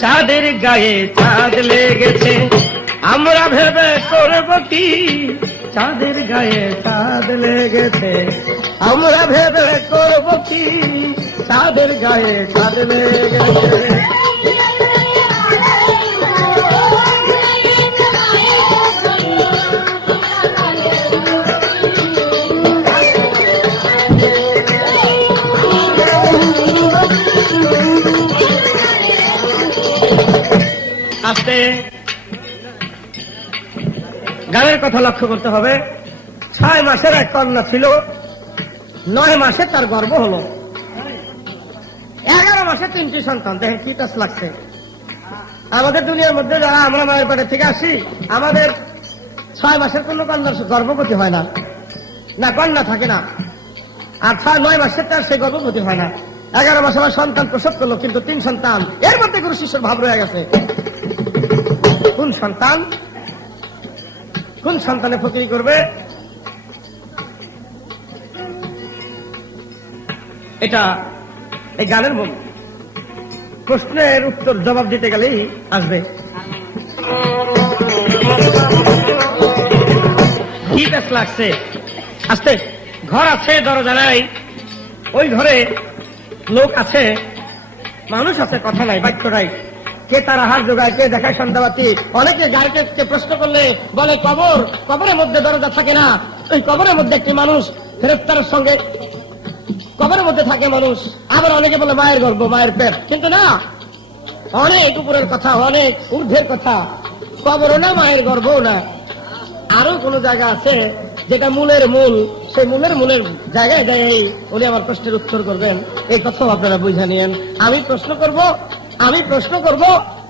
চাঁদের গায়ে চাঁদ লেগেছে, আমরা ভেবে করব কি। চাঁদের গায়ে চাঁদ লেগেছে, আমরা ভেবে করব কি। চাঁদের গায়ে চাঁদ লেগেছে। আস্তে গানের কথা লক্ষ্য করতে হবে। 6 মাসের এক কন্যা ছিল, 9 মাসে তার গর্ভ হলো, 11 মাসে 3টি সন্তান। দেখেন কি টাস লাগছে। আমাদের দুনিয়ার মধ্যে যারা আমরা মায়ের পেটে থেকে আসি, আমাদের 6 মাসের কোন কন্যার গর্ভবতী হয় না, না কন্যা থাকে না। আর 9 মাসের তার সেই গর্ভবতী হয় না। 11 মাসে আমার সন্তান প্রসব করলো, কিন্তু 3 সন্তান। এর মধ্যে গুরু শিষ্যর ভাব রয়ে গেছে। কোন সন্তান, কোন সন্তানে ফকিরি করবে, এটা এই গানের প্রশ্নের উত্তর জবাব দিতে গেলেই আসবে। কি পেস লাগছে। আস্তে ঘর আছে, দরজা নাই, ওই ঘরে লোক আছে, মানুষ আছে, কথা নাই, বাক্য নাই। কে তার আহার যোগায়, কে দেখায় সন্ধ্যাবাতি। অনেকে গাড়িকে প্রশ্ন করলে বলে কবর, কবরের মধ্যে দরজা থাকে না, ওই কবরের মধ্যে একটি মানুষ ফেরেশতার সঙ্গে কবরের মধ্যে থাকে মানুষ। আবার অনেকে বলে মায়ের গর্ভ, মায়ের পেট, কিন্তু না, অনেক উপরের কথা, অনেক ঊর্ধ্বের কথা। কবরও না, মায়ের গর্ভও না। আরো কোন জায়গা আছে যেটা মূলের মূল, সেই মূলের জায়গায় যাই উনি আমার প্রশ্নের উত্তর করবেন। এই কথাও আপনারা বুঝে নিয়েন। আমি প্রশ্ন করব,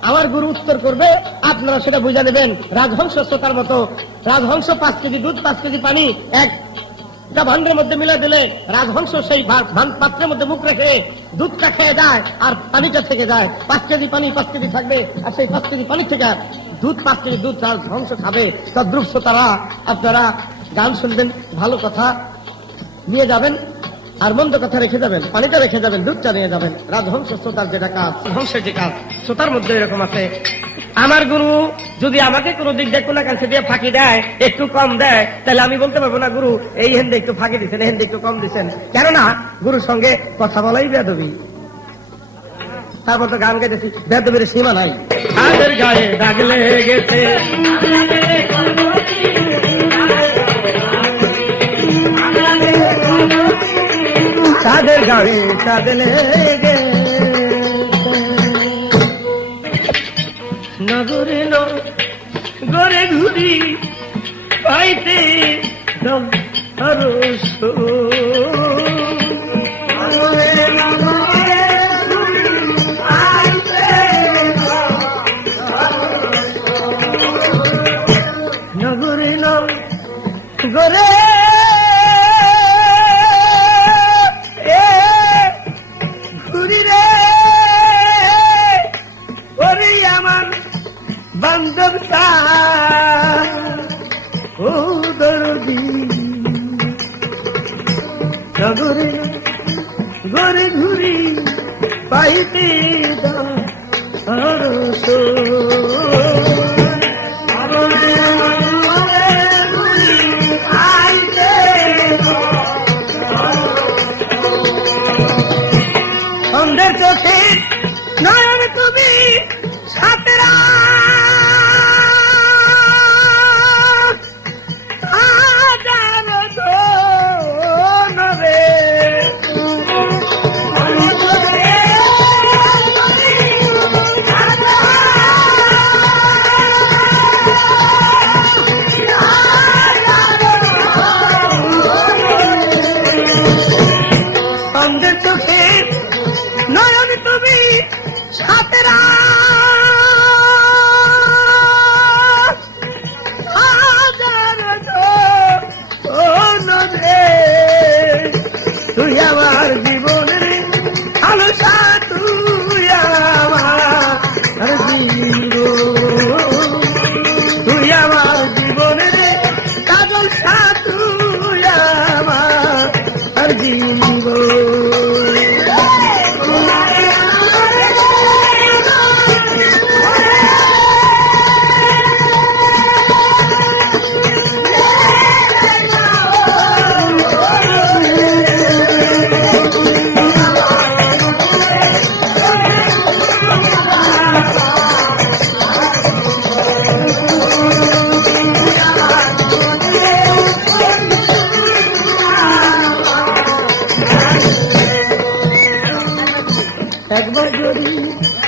আমার গুরু উত্তর করবে, আপনারা সেটা বুঝে নেবেন। রাজহংস শ্রোতার মতো। রাজহংস 5 কেজি দুধ, 5 কেজি পানি একটা ভান্ডের মধ্যে মিলে দিলে রাজহংস সেই পাত্রের মধ্যে মুখ রেখে দুধটা খেয়ে যায় আর পানিটা থেকে যায়। 5 কেজি পানি 5 কেজি থাকবে, আর সেই 5 কেজি পানি থেকে দুধ 5 কেজি দুধ রাজহংস খাবে। তদ্রুপ শ্রোতারা, আপনারা গান শুনবেন, ভালো কথা নিয়ে যাবেন, আর মন্দ কথা রেখে যাবেন, পানিটা রেখে যাবেন, দুধটা নিয়ে যাবেন। রাজহংস শ্রোতার যেটা কাজ, হংসের যে কাজ, শ্রোতার মধ্যে এরকম আছে। আমার গুরু যদি আমাকে কোনো দিক দিয়ে কোনো কাছে দিয়ে ফাঁকি দেয়, একটু কম দেয়, তাহলে আমি বলতে পারবো না গুরু এই হেন্দে একটু ফাঁকি দিচ্ছেন, এই হেন্দে একটু কম দিচ্ছেন। কেননা গুরুর সঙ্গে কথা বলাই বেয়াদবি। তারপর তো গান গাইতেছি, বেয়াদবির সীমা নাই। হাতের গায়ে দাগ লেগেছে, চাঁদের গায়ে চাঁদ লেগে নগরে নগরে ঘুরি পাইতে নগরে নগরে বান্ধব ও দরদি নগরে ঘরে ঘুরি পাইতে সন্ধ্যের চোখে নয়ন তুমি সাতেরা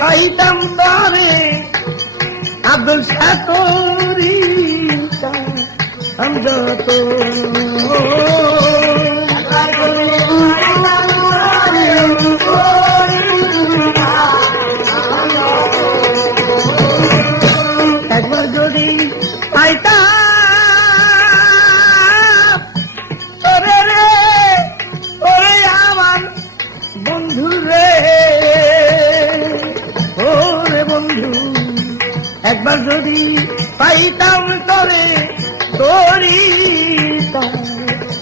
পাইতাম তরে আব্দুল সাতরি যত একবার যদি পাইতাম ওরে রে ওরে আমার বন্ধু রে ওরে বন্ধু একবার যদি পাইতাম তোরে তোরি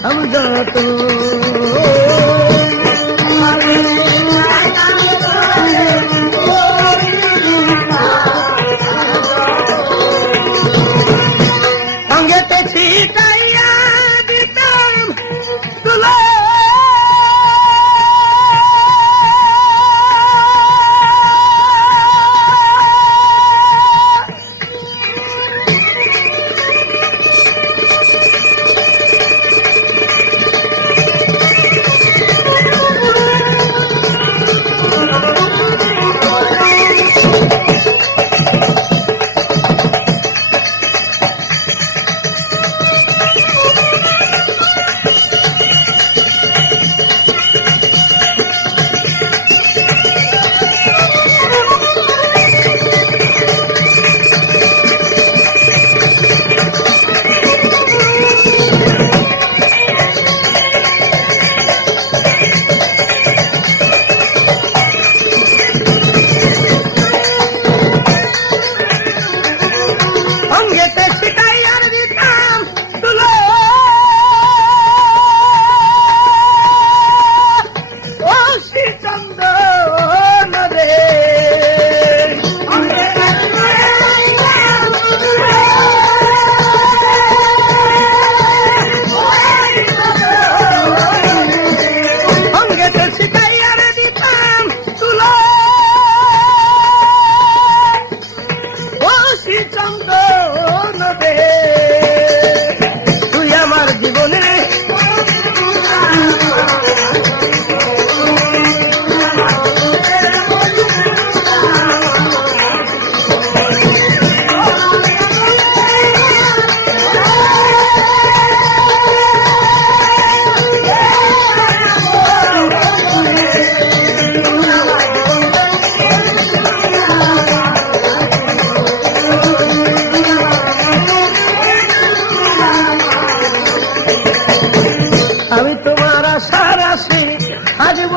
আমি যত সঙ্গেতে ছিটাইয়া দিতাম তুলো আমি তোমার আশার আসি আসব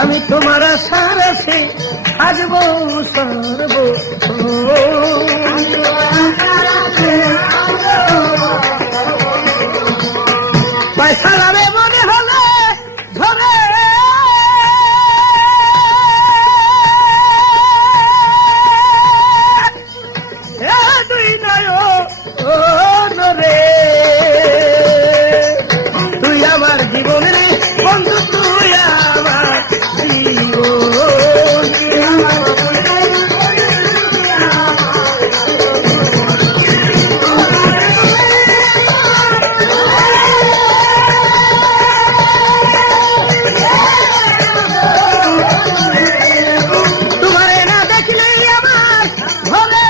আমি তোমার আশার আসি আসব সর্ব পয়সা যাবে মনে হলে ধরে তুই আমার জীবন রে বন্ধু তুই আমার তোমারে না দেখলে আমার ঘরে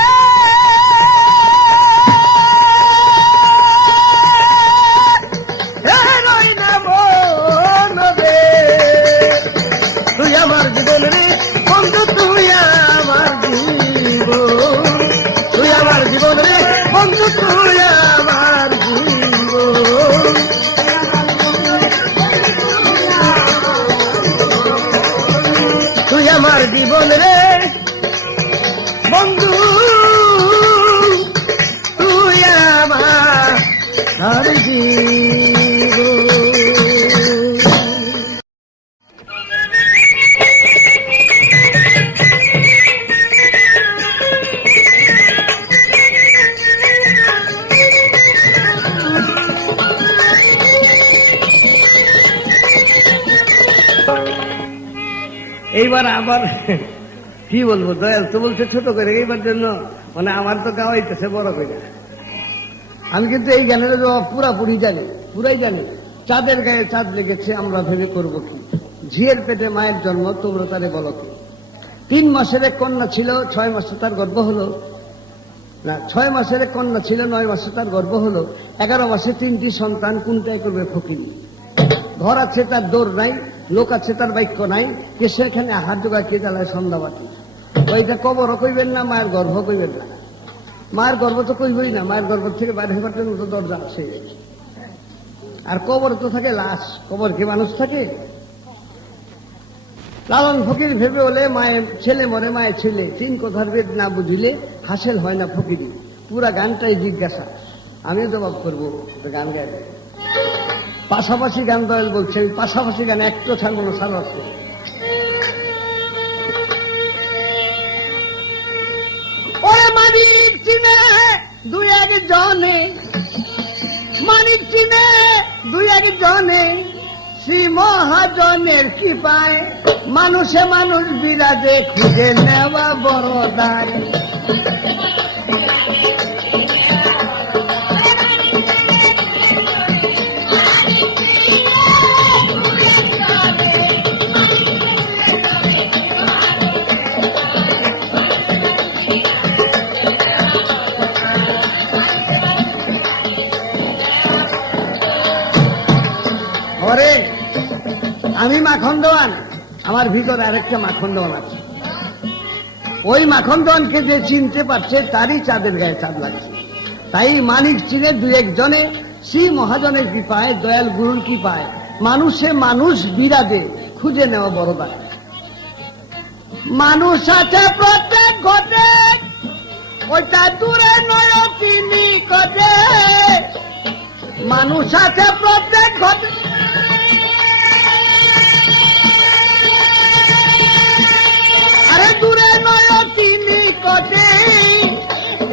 তুই আমার জীবন রে বন্ধু তুই আমার জীবন তুই আমার জীবন রে বন্ধু তুই আমার জীবন তুই আমার জীবন রে বন্ধু তুই আমার জীবন এইবার আবার কি বলবো দয়াল তো বলছে ছোট করে এইবার জন্য মানে আমার তো গাওয়াইতেছে বড় করে আমি কিন্তু এই জ্ঞানের জবাব পুরাপুরি জানি, পুরাই জানি। চাঁদের গায়ে চাঁদ লেগেছে, আমরা ভেবে করব কি? ঝিয়ের পেটে মায়ের জন্ম, তোমরা তারে বলো কি? 3 মাসের এক কন্যা ছিল, 6 মাসে তার গর্ভ হলো না, 6 মাসের এক কন্যা ছিল, 9 মাসে তার গর্ভ হলো। 11 মাসে 3টি সন্তান, কোনটাই করবে ফকিরি? ঘর আছে তার দৌড় নাই, লোক আছে তার বাক্য নাই, কে সেখানে হাত জোগায়, কে জ্বালায় সন্ধ্যাবাতি। ওইটা কবরও কইবেন না, মায়ের গর্ভ কইবেন না। মায়ের গর্ভ তো কইবই না, মায়ের গর্ভ থেকে বাইরে হবার জন্য তো দরজা আছে। আর কবর তো থাকে লাশ, কবর কি মানুষ থাকে? লালন ফকির ভেবে বলে মায়ের ছেলে মরে মায়ের ছেলে, 3 কথার বেদ না বুঝিলে হাসিল হয় না ফকিরি। পুরা গানটাই জিজ্ঞাসা, আমিও জবাব করবো, গান গাইবে। পাশাপাশি গান দয়াল বলছে, পাশাপাশি গান একটু ছাড়বো না, সারা ওরে মানিক চিনে 2-1 জনে, মানিক চিনে 2-1 জনে, শ্রী মহাজনের কি পায়, মানুষে মানুষ বিরাজে, খুঁজে নেওয়া বড় দায়। ওরে আমি মাখন দেওয়ান, আমার ভিতরে আরেকটা মাখন দেওয়ান আছে। ওই মাখন দেওয়ানকে যে চিনতে পারছে তারই চাঁদের গায়ে চাঁদ লাগছে। তাই মানিক চিনে 2-1 জনে, শ্রী মহাজনের কি পায়, দয়াল গুরুর কি পায়, মানুষে মানুষ বিরাজে, খুঁজে নেওয়া বড় দায়। মানুষ আছে প্রত্যেক ঘটে, ওইটা দূরে নয় তিনি কটে। মানুষ আছে প্রত্যেক ঘটে, আরে দূরে নয় তিনি কটে।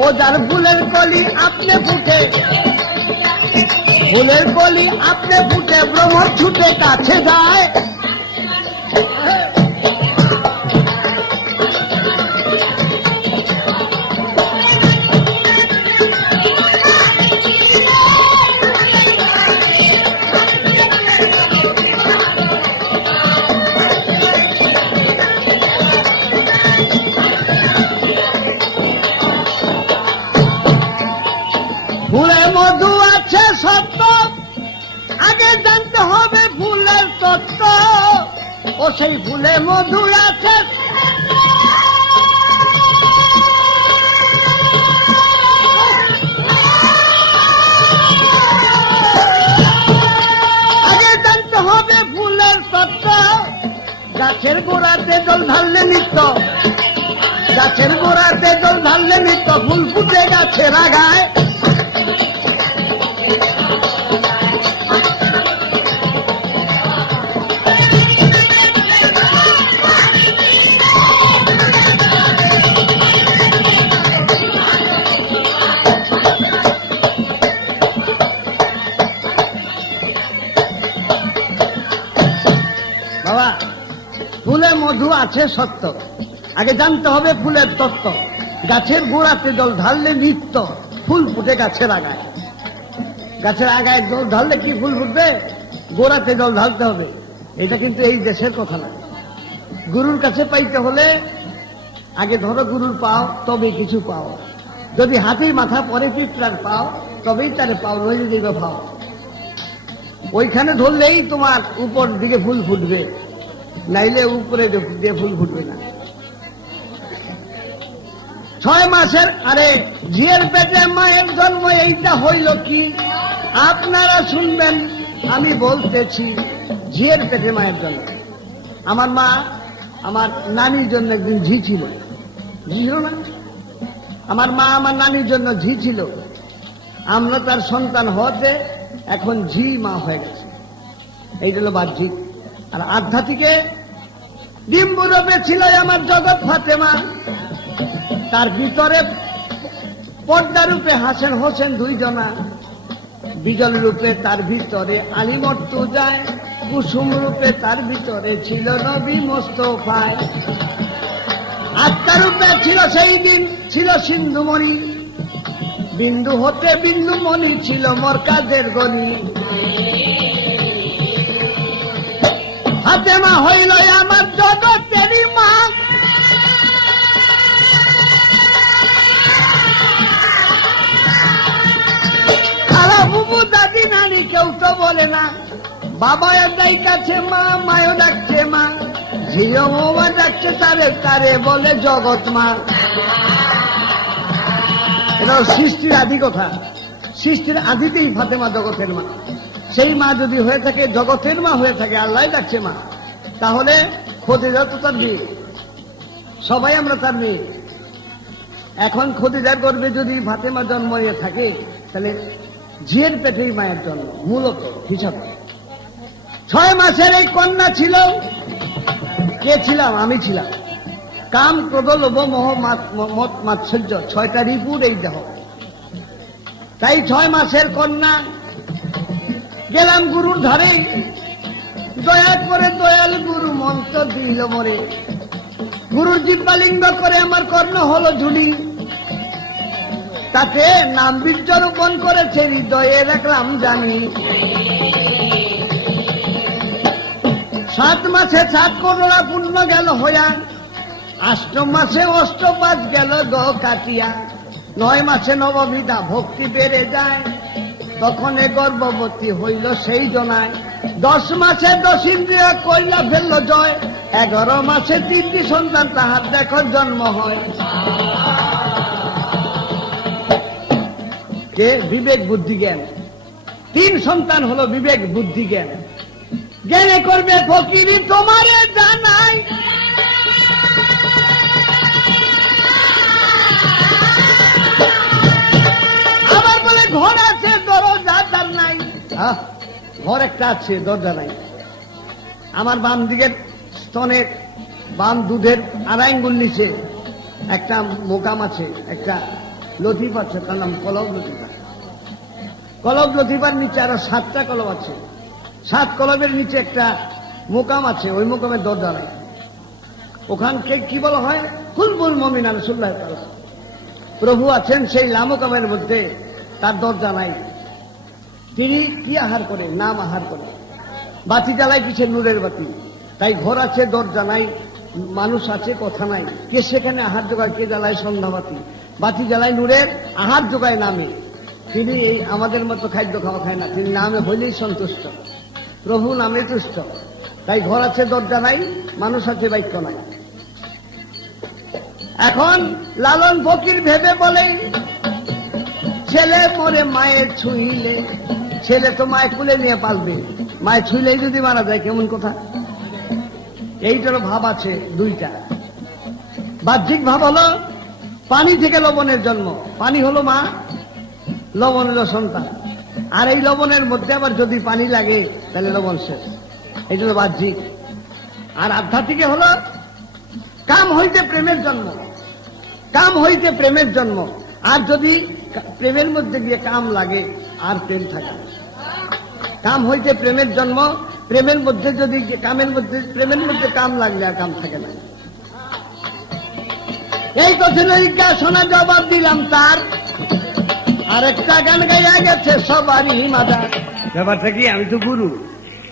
ও যার ফুলের কলি আপনি ফুটে, ফুলের কলি আপনি ফুটে, ভ্রমর ছুটে কাছে যায়। ফুলে মধু আছে সত্য, আগে জানতে হবে ফুলের তত্ত্ব। ও সেই ফুলে মধু আছে, আগে জানতে হবে ফুলের তত্ত্ব। গাছের গোড়াতে জল ঢাললে নিত্য, গাছের গোড়াতে জল ঢাললে নিত্য, ফুল ফুটে গাছের আগায়। বাবা, ফুলে মধু আছে সত্য, আগে জানতে হবে ফুলের তত্ত্ব। গাছের গোড়াতে জল ঢাললে নিত্য, ফুল ফুটে গাছের আগায়। গাছের আগায় জল ঢাললে কি ফুল ফুটবে? গোড়াতে জল ঢালতে হবে। এটা কিন্তু এই দেশের কথা না। গুরুর কাছে পাইতে হলে আগে ধরো গুরুর পাও, তবে কিছু পাও। যদি হাতির মাথা পরে পিঁপড়ার পাও, তবেই তারে পাও, নইলে দিবে পাও। ওইখানে ধরলেই তোমার উপর দিকে ফুল ফুটবে, নাইলে উপরে দিয়ে ফুল ফুটবে না। 6 মাসের, আরে ঝিয়ের পেটে মায়ের জন্ম, এইটা হইল কি? আপনারা শুনবেন, আমি বলতেছি। ঝিয়ের পেটে মায়ের জন্ম। আমার মা আমার নানির জন্য একদিন ঝি ছিল, ঝি ছিল না? আমার মা আমার নানির জন্য ঝি ছিল। আমরা তার সন্তান হতে এখন ঝি মা হয়ে গেছে। এইটা হলো বাহ্যিক। আর আধ্যাত্মিকে ডিম্বুরূপে ছিল আমার জগৎ ফাতেমা, তার ভিতরে পর্দা রূপে হাসেন হোসেন 2 জনা, বিজল রূপে তার ভিতরে আলিমর্তু যায়, কুসুম রূপে তার ভিতরে ছিল নবী মোস্তফায়, আত্মা রূপে ছিল সেই দিন ছিল সিন্ধুমণি, বিন্দু হতে বিন্দু মনি ছিল মোর কাজের গনি। ফাতেমা হইল আমার জগতেরই মা, খালা বুবু দাদি নানি কেউ তো বলে না, বাবা ডাইকাছে মা, মায়ও ডাকছে মা, ঝিও বৌমা ডাকছে তারে, তারে বলে জগৎ মা। এটা সৃষ্টির আদি কথা, সৃষ্টির আদিতেই ফাতেমা জগতের মা। সেই মা যদি হয়ে থাকে, জগতের মা হয়ে থাকে, আল্লাহ ডাকছে মা, তাহলে খদিজা তো তার মেয়ে, সবাই আমরা তার মেয়ে। এখন খদিজার গর্ভে যদি ফাতেমা জন্ম হয়ে থাকে, তাহলে ঝিয়ের পেটেই মায়ের জন্ম মূলত হিসাবে। 6 মাসের এই কন্যা ছিল, কে ছিলাম? আমি ছিলাম। কাম, ক্রোধ, লোভ, মোহ, মত, মাৎসর্য, 6টা রিপুর এই দেহ। তাই 6 মাসের কন্যা গেলাম গুরুর ধারে, দয়া করে দয়াল গুরু মন্ত্র দিল মরে। গুরুর জিহ্বালিঙ্গ করে আমার কর্ণ হলো ঝুলি, তাতে নাম বীর্য রোপণ করেছে হৃদয়ে রাখলাম জানি। 7 মাসে 7 করোড়া পূর্ণ গেল হইয়া, 8 মাসে 8 গেল গো কাটিয়া। 9 মাসে নববিধা ভক্তি বেড়ে যায়, তখন গর্ভবতী হইল সেই জনায়। 10 মাসে 10 ইন্দ্রিয় কইলা ফেলল জয়, 11 মাসে 3টি সন্তান তাহার দেখো জন্ম হয়। কে? বিবেক বুদ্ধি জ্ঞান। 3 সন্তান হলো বিবেক বুদ্ধি জ্ঞান। জ্ঞানে করবে ফকিরি তোমারে জানাই, আবার বলে ঘর আছে দরজা তার নাই। ঘর একটা আছে, দরজা নাই। আমার বাম দিকের স্তনের বাম দুধের আড়াই আঙ্গুল নিচে একটা মোকাম আছে, একটা লতিফ আছে, তার নাম কলব লতিফা। কলব লতিফার নিচে আরো 7টা কলব আছে। 7 কলবের নিচে একটা মোকাম আছে, ওই মোকামের দরজা নাই। ওখানকে কি বলা হয়? কুলবুল মুমিনা রাসূলুল্লাহ তাআলা। প্রভু আছেন সেই লামোকামের মধ্যে, তার দরজা নাই। তিনি কি আহার করে? নাম আহার করে। বাতি জ্বালায় পিছে নূরের বাতি। তাই ঘর আছে, দরজা নাই, মানুষ আছে, কথা নাই। কে সেখানে আহার জোগায়? কে জ্বালায় সন্ধ্যা বাতি? বাতি জ্বালায় নূরের, আহার জোগায় নামে। তিনি এই আমাদের মতো খাদ্য খাওয়া খায় না, তিনি নামে হইলেই সন্তুষ্ট। প্রভু নামে তুষ্ট। তাই ঘর আছে, দরজা নাই, মানুষ আছে, বাক্য নাই। এখন লালন ফকির ভেবে বলে, ছেলে মরে মায়ের ছুঁইলে, ছেলে তো মায়ের কুলে নিয়ে পালবে, মায়ের ছুঁইলেই যদি মারা যায় কেমন কথা। এইটারও ভাব আছে 2টা। বাহ্যিক ভাব হলো পানি থেকে লবণের জন্ম, পানি হলো মা, লবণ হলো সন্তান। আর এই লবণের মধ্যে আবার যদি পানি লাগে তাহলে লবণ শেষ। এই জন্য বাহ্যিক। আর আধ্যাত্মিকে হলো কাম হইতে প্রেমের জন্ম, কাম হইতে প্রেমের জন্ম। আর যদি প্রেমের মধ্যে গিয়ে কাম লাগে আর প্রেম থাকে না। কাম হইতে প্রেমের জন্ম, প্রেমের মধ্যে যদি কামের মধ্যে, প্রেমের মধ্যে কাম লাগলে আর কাম থাকে না। এই কথা শোনা জবাব দিলাম তার, আরেকটা গান গাইয়া গেছে সবারই মাদার। ব্যাপারটা কি? আমি তো গুরু,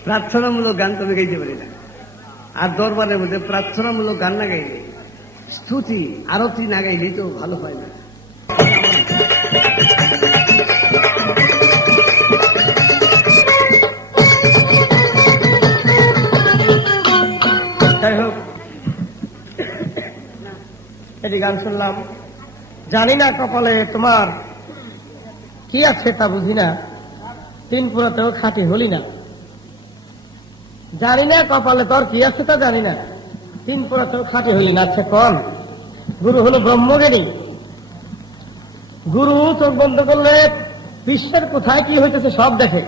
প্রার্থনামূলক গান তো আমি গাইতে পারি না। আর দরবারের মধ্যে প্রার্থনামূলক গান না গাইলে, স্তুতি আরতি না গাইলেই তো ভালো হয় না। যাই হোক, এটি গান শুনলাম। জানি না কপালে তোমার কি আছে তা বুঝি না, 3 পুরাতেও খাঁটি হলি না। জানি না কপালে তোর কি আছে তা জানি না, 3 পুরাতেও খাঁটি হলি না। আচ্ছা কন, গুরু হলো ব্রহ্মজ্ঞানী। গুরু চোখ বন্ধ করলে বিশ্বের কোথায় কি হইতেছে সব দেখে।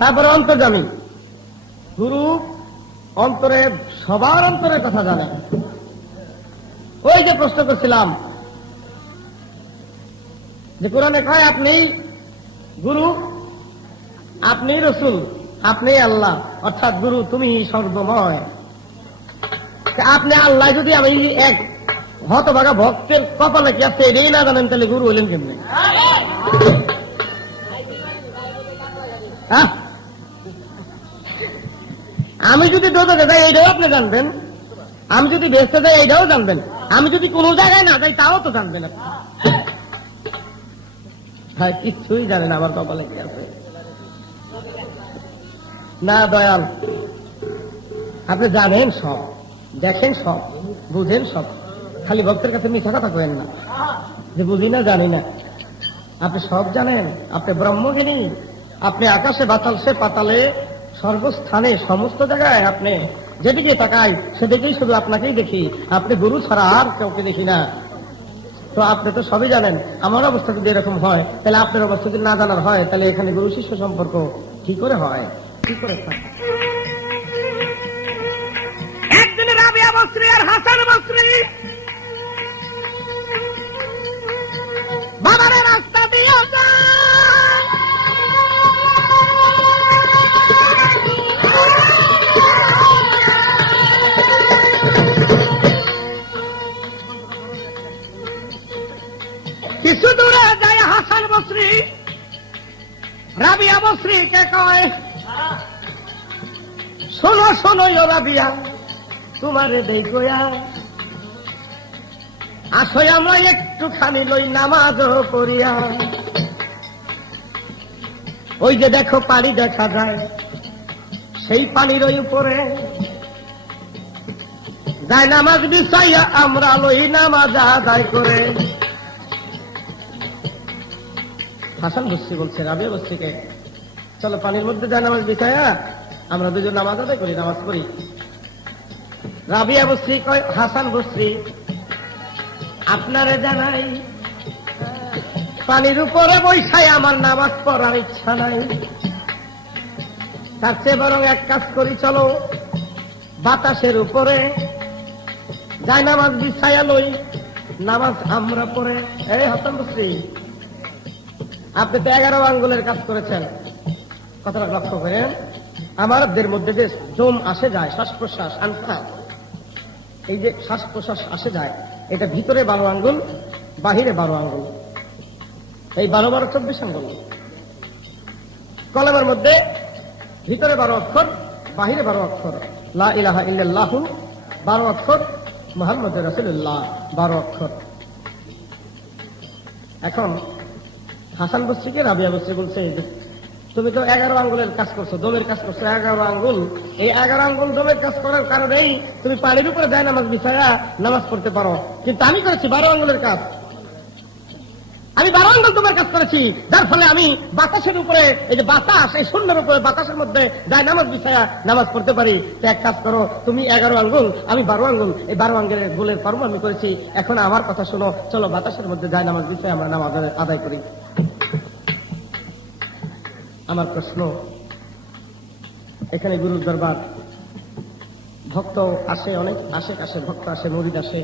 তারপরে অন্তর্যামী। গুরু অন্তরে, সবার অন্তরের কথা জানে। ওই যে প্রশ্ন করছিলাম যে কোরআনে কয় আপনি গুরু, আপনি রসুল, আপনি আল্লাহ, অর্থাৎ গুরু তুমি সর্বময়। আপনি আল্লাহ যদি আমি এক, হতভাগা ভক্তের কপালে কি আছে এটাই না জানেন, তাহলে গুরু হইলেন কেমনে? হ্যাঁ? আমি যদি দোদকে যাই এইটাও আপনি জানবেন, আমি যদি বেসতে যাই এইটাও জানবেন, আমি যদি কোনো জায়গায় না যাই তাও তো জানবেন আপনি। হ্যাঁ, কিচ্ছুই জানেন আমার কপালে কি আছে না দয়াল। আপনি জানেন সব, দেখেন সব, বুঝেন সব, খালি ভক্তের কাছে মিথ্যা কথা করেন না যে বুঝি না জানি না। আপনি সব জানেন, আপনি ব্রহ্মজ্ঞানী, আপনি আকাশে বাতাসে পাতালে সর্বস্থানে সমস্ত জায়গায় আপনি যেদিকে তাকাই সেদিকেই শুধু আপনাকেই দেখি, আপনি গুরু ছাড়া আর কাউকে দেখি না। তো আপনি তো সবই জানেন, আমার অবস্থা যদি এরকম হয় তাহলে আপনার অবস্থা যদি না জানার হয় তাহলে এখানে গুরু শিষ্য সম্পর্ক কি করে হয়, কি করে থাকে? একদিন রাবিয়া বস্রী আর হাসান বস্রী বাবারে রাস্তা দিয়ে যায়, কিছু দূরে যায় হাসান বস্রী রাবিয়া বস্রীকে কয়, শোনো শোনো ও রাবিয়া, তোমারে দেখোয়া আসো আমরা একটুখানি লই নামাজ পড়িয়া। ওই যে দেখো পানি দেখা যায়, সেই পানির ওই উপরে যায় নামাজ বিছাইয়া আমরা লই নামাজ আদায় করে। হাসান বস্রী বলছে রাবিয়া বস্রীকে, চলো পানির মধ্যে যায় নামাজ বিছাইয়া আমরা দুজন নামাজ আদায় করি, নামাজ পড়ি। রাবিয়া বস্রী কয়, হাসান বস্রী আপনারে জানাই পানির উপরে বৈশাই আমার নামাজ পড়ার ইচ্ছা নাই, তার চেয়ে বরং এক কাজ করি, চলো বাতাসের উপরে যাই নামাজ বিছাইয়া লই, নামাজ আমরা পড়ে। এই হাসান বস্রী, আপনি তো 11 আঙ্গুলের কাজ করেছেন, কথাটা লক্ষ্য করেন। আমাদের মধ্যে যে জম আসে যায়, শ্বাস প্রশ্বাস আনফা, এই যে শ্বাস প্রশ্বাস আসে যায়, এটা ভিতরে 12 আঙ্গুল, বাহিরে 12 আঙ্গুল, এই 12 12 24 আঙ্গুল। কলমের মধ্যে ভিতরে 12 অক্ষর, বাহিরে 12 অক্ষর, লা ইলাহা ইল্লাল্লাহু 12 অক্ষর, মুহাম্মদুর রাসূলুল্লাহ 12 অক্ষর। এখন হাসান বস্রীকে রাবিয়া বস্রী বলছে, তুমি তো 11 আঙ্গুলের কাজ করছো, দমের কাজ করছো 11 আঙ্গুল, এই 11 আঙ্গুল দমের কাজ করার কারণেই তুমি পানির উপরে যায় নামাজ বিছায়া নামাজ পড়তে পারো, কিন্তু আমি করেছি 12 আঙ্গুলের কাজ, আমি 12 আঙ্গুল দমের কাজ করেছি, যার ফলে আমি বাতাসের উপরে, এই যে বাতাস, এই শূন্যের উপরে বাতাসের মধ্যে যায় নামাজ বিছায়া নামাজ পড়তে পারি। তো এক কাজ করো, তুমি 11 আঙ্গুল, আমি 12 আঙ্গুল, এই 12 আঙ্গুলের গোলের কর্ম আমি করেছি, এখন আমার কথা শোনো, চলো বাতাসের মধ্যে যায় নামাজ বিছায়া আমরা নামাজ আদায় করি। আমার প্রশ্ন, এখানে গুরুর দরবার, ভক্ত আসে, অনেক আশেক আসে, ভক্ত আসে, মুরিদ আসে,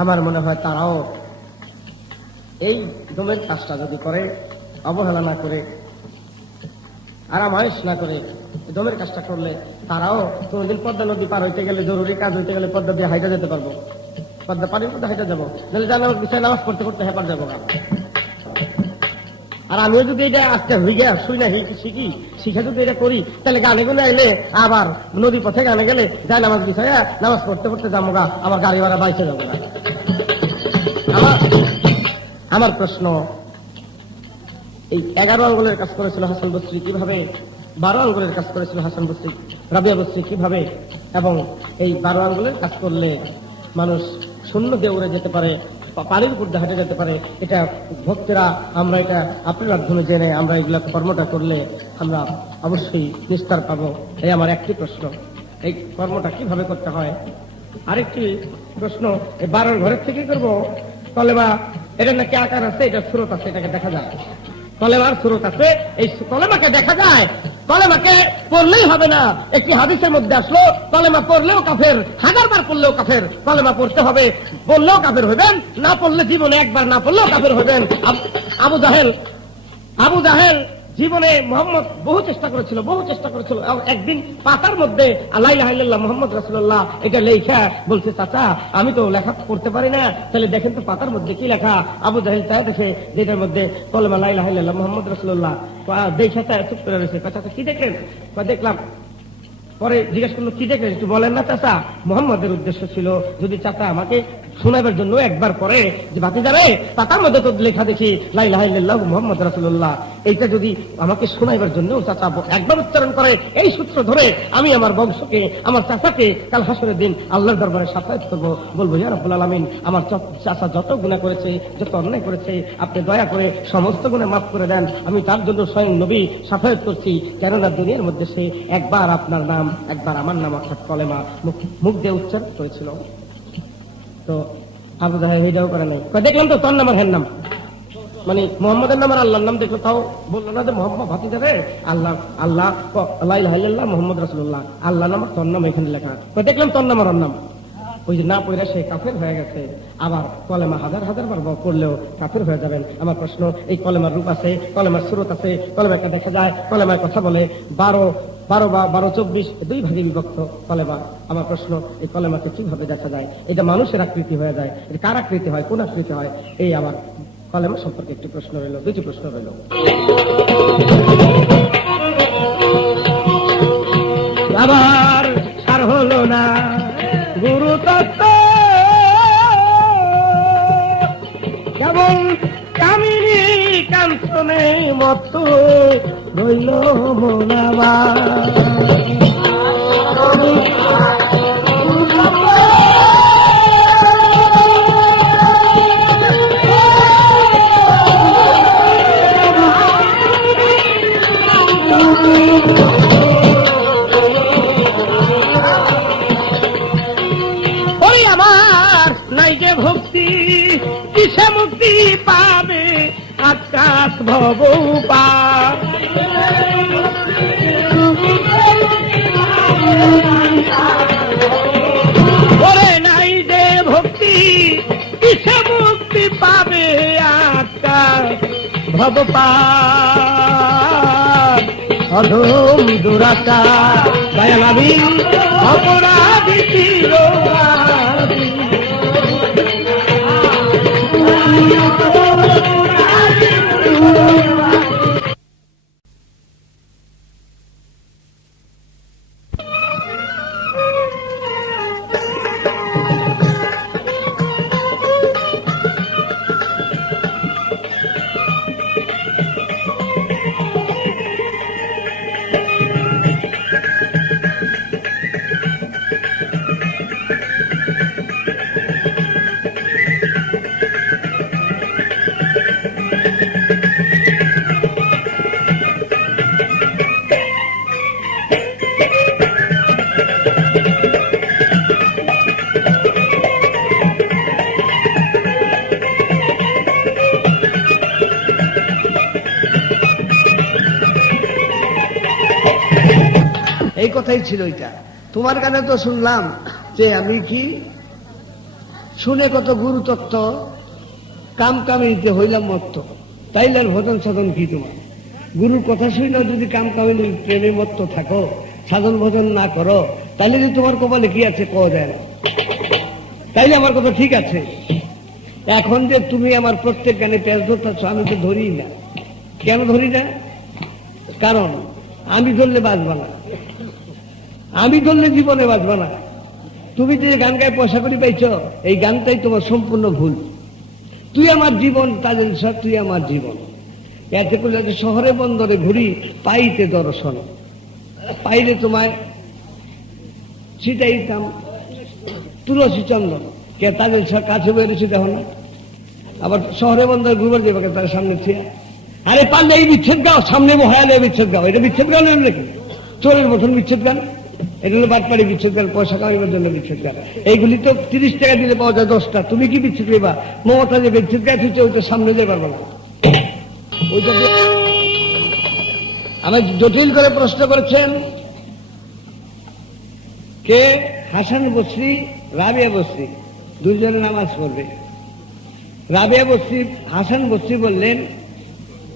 আমার মনে হয় তারাও এই দমের কাজটা যদি করে, অবহেলা না করে, আরামায়েশ না করে দমের কাজটা করলে, তারাও কোনদিন পদ্মা নদী পার হইতে গেলে, জরুরি কাজ হইতে গেলে পদ্মা দিয়ে হাইটা যেতে পারবো, পদ্মা পানির মধ্যে হাইটা যাবো, নাহলে জানার বিষয় নামাজ পড়তে পড়তে হেপার যাবো না। আর আমিও যদি এটা আজকে হইয়া শুই না শিখি, শিখে যদি এটা করি, তাহলে গানে গুনে এলে আবার নদীর পথে গানে গেলে যাই নামাজ বিছাইয়া নামাজ পড়তে পড়তে যাবো গা, আমার গাড়ি ভাড়া বাইকে যাবো না। আমার প্রশ্ন, এই 11 আঙ্গুলের কাজ করেছিল হাসান বস্রী কিভাবে, 12 আঙ্গুলের কাজ করেছিল হাসান বস্রী, রাবিয়া বস্রী কিভাবে, এবং এই 12 আঙ্গুলের কাজ করলে মানুষ শূন্য দিয়ে উড়ে যেতে পারে, পানির উপর হাঁটে যেতে পারে, এটা ভক্তেরা, আমরা এটা আপনার মাধ্যমে জেনে আমরা এগুলা কর্মটা করলে আমরা অবশ্যই নিস্তার পাবো। এই আমার একটি প্রশ্ন, এই কর্মটা কিভাবে করতে হয়। আরেকটি প্রশ্ন, এই 12 ঘরের থেকে করবো কলেমা, এটা নাকি আকার আছে, এটা স্রোত আছে, এটাকে দেখা যায়, কলেমার স্রোত আছে, এই কলেমাকে দেখা যায়, কলেমাকে পড়লেই হবে না। একটি হাদিসের মধ্যে আসলো, কলেমা পড়লেও কাফের, 1000 বার পড়লেও কাফের, কলেমা পড়তে হবে, বললেও কাফের হবেন, না পড়লে জীবনে একবার না পড়লেও কাফের হবেন। আবু জাহেল জীবনে মোহাম্মদ বহু চেষ্টা করেছিল এবং একদিন পাতার মধ্যে লা ইলাহা ইল্লাল্লাহ মুহাম্মদ রাসূলুল্লাহ এটা লেখা বলছে, চাচা আমি তো লেখা পড়তে পারি না, তাহলে দেখেন তো পাতার মধ্যে কি লেখা। আবু জাহেল তা দেখে যেটার মধ্যে কলেমা লা ইলাহা ইল্লাল্লাহ মুহাম্মদ রাসূলুল্লাহ, দেখে তা চুপ করে রয়েছে। চাচা কি দেখেন? দেখলাম। পরে জিজ্ঞেস করলো কি দেখলেন, একটু বলেন না চাচা। মোহাম্মদের উদ্দেশ্য ছিল যদি চাচা আমাকে শোনাবার জন্য একবার পরে যে ভাতিজারে পাতার মধ্যে তো লেখা দেখি লা ইলাহা ইল্লাল্লাহু মুহাম্মদ রাসূলুল্লাহ, এইটা যদি আমাকে শোনাইবার জন্য চাচা একবার উচ্চারণ করে, এই সূত্র ধরে আমি আমার বংশকে, আমার চাচাকে কাল হাসরের দিন আল্লাহর দরবারে সাফায়াত করবো, বলবো ইয়া রাব্বুল আলামিন আমার চাচা যত গুনাহ করেছে, যত অন্যায় করেছে, আপনি দয়া করে সমস্ত গুনাহ মাফ করে দেন। আমি তার জন্য স্বয়ং নবী সাফায়াত করছি, কেননা দুনিয়ার মধ্যে সে একবার আপনার নাম, একবার আমার নাম অর্থাৎ কলেমা মুখ দিয়ে উচ্চারণ করেছিল। তো আবু জাহেল এটাও করে নাই। দেখলাম তো তোর নাম আর হ্যার নাম, মানে মোহাম্মদের নাম আর আল্লাহর নাম দেখলো, তাও বললো না যে মোহাম্মদ ভাতিজা রে আল্লাহ আল্লাহ লা ইলাহা ইল্লাল্লাহ মুহাম্মদ রাসূলুল্লাহ, আল্লাহ নাম আর তোর নাম এখানে লেখা। দেখলাম তোর নাম আর ওর নাম, ওই যে না পড়ে সে কাফের হয়ে গেছে। আবার কলেমা হাজার হাজার বার পড়লেও কাফের হয়ে যাবেন। আমার প্রশ্ন, এই কলেমার রূপ আছে, কলেমার সুরত আছে, কলেমাকে দেখা যায়, কলেমায় কথা বলে, 12-24 দুই ভাগে বিভক্ত কলেমা। আমার প্রশ্ন, এই কলেমাকে কিভাবে দেখা যায়? এটা মানুষের আকৃতি হয়ে যায়, এটা কার আকৃতি হয়, কোন আকৃতি হয়? এই আমার কলেমা সম্পর্কে একটি প্রশ্ন রইল, দুটি প্রশ্ন রইল। আবার আর হলো না গুরু তত্ত্ব, কেবল কামিনী কাঞ্চনে মত্ত রইল মোনাবা। ভক্তি কিসে মুক্তি পাবে আকাশ ভব পার, ওরে নাই যে ভক্তি কিসে মুক্তি পাবে আকাশ ভব পার। অধম দুরাচার দয়ালাভী অপরাধী চিরবাদী, এই কথাই ছিল। এটা তোমার কানে তো শুনলাম যে আমি কি শুনে কত গুরু তত্ত্ব, কাম কামিনীতে হইলাম মত্ত, তাইলে আর ভজন সাধন কি? তোমার গুরুর কথা শুনলেও যদি কাম কামিনী প্রেমে মত্ত থাকো, সাধন ভজন না করো, তাহলে যদি তোমার কপালে কি আছে কওয়া যায় না। তাইলে আমার কথা ঠিক আছে। এখন যে তুমি আমার প্রত্যেক গানে তেজ ধরতেছ, আমি তো ধরি না। কেন ধরি না? কারণ আমি ধরলে বাঁচবা না, আমি ধরলে জীবনে বাঁচবা না। তুমি যে গান গায়ে পয়সা করি পাইছ, এই গানটাই তোমার সম্পূর্ণ ভুল। তুই আমার জীবন, তাদের সব তুই আমার জীবন। এতে করলে শহরে বন্দরে ঘুরি পাইতে দর্শন, পাইলে তোমায় ছিটাইতাম তুলসী চন্দন। কে তাদের কাছে বেরিয়েছি দেখো না, আবার শহরে বন্দরে ঘুরবার দেবে তার সামনে থিয়া। আরে পারলে এই বিচ্ছেদ গাও, সামনে মহায়ালে বিচ্ছেদ গাও। এটা বিচ্ছেদ গাও নেই নাকি? চোরের মতন বিচ্ছেদ গান। এটা হলো বাটপাড়ি বিচ্ছেদ গান, পয়সা কামাইবার জন্য বিচ্ছেদ গান। এইগুলি তো 30 টাকা দিলে পাওয়া যায় 10টা। তুমি কি বিচ্ছেদ দেবা? মমতা যে বিচ্ছেদ গায়ে থুচ্ছে ওইটা সামনে যেতে পারবো না। ওইটা আমি জটিল করে প্রশ্ন করেছেন কে? হাসান বসরি, রাবিয়া বসরি, দুইজনে নামাজ পড়বে। রাবিয়া বসরি, হাসান বসরি বললেন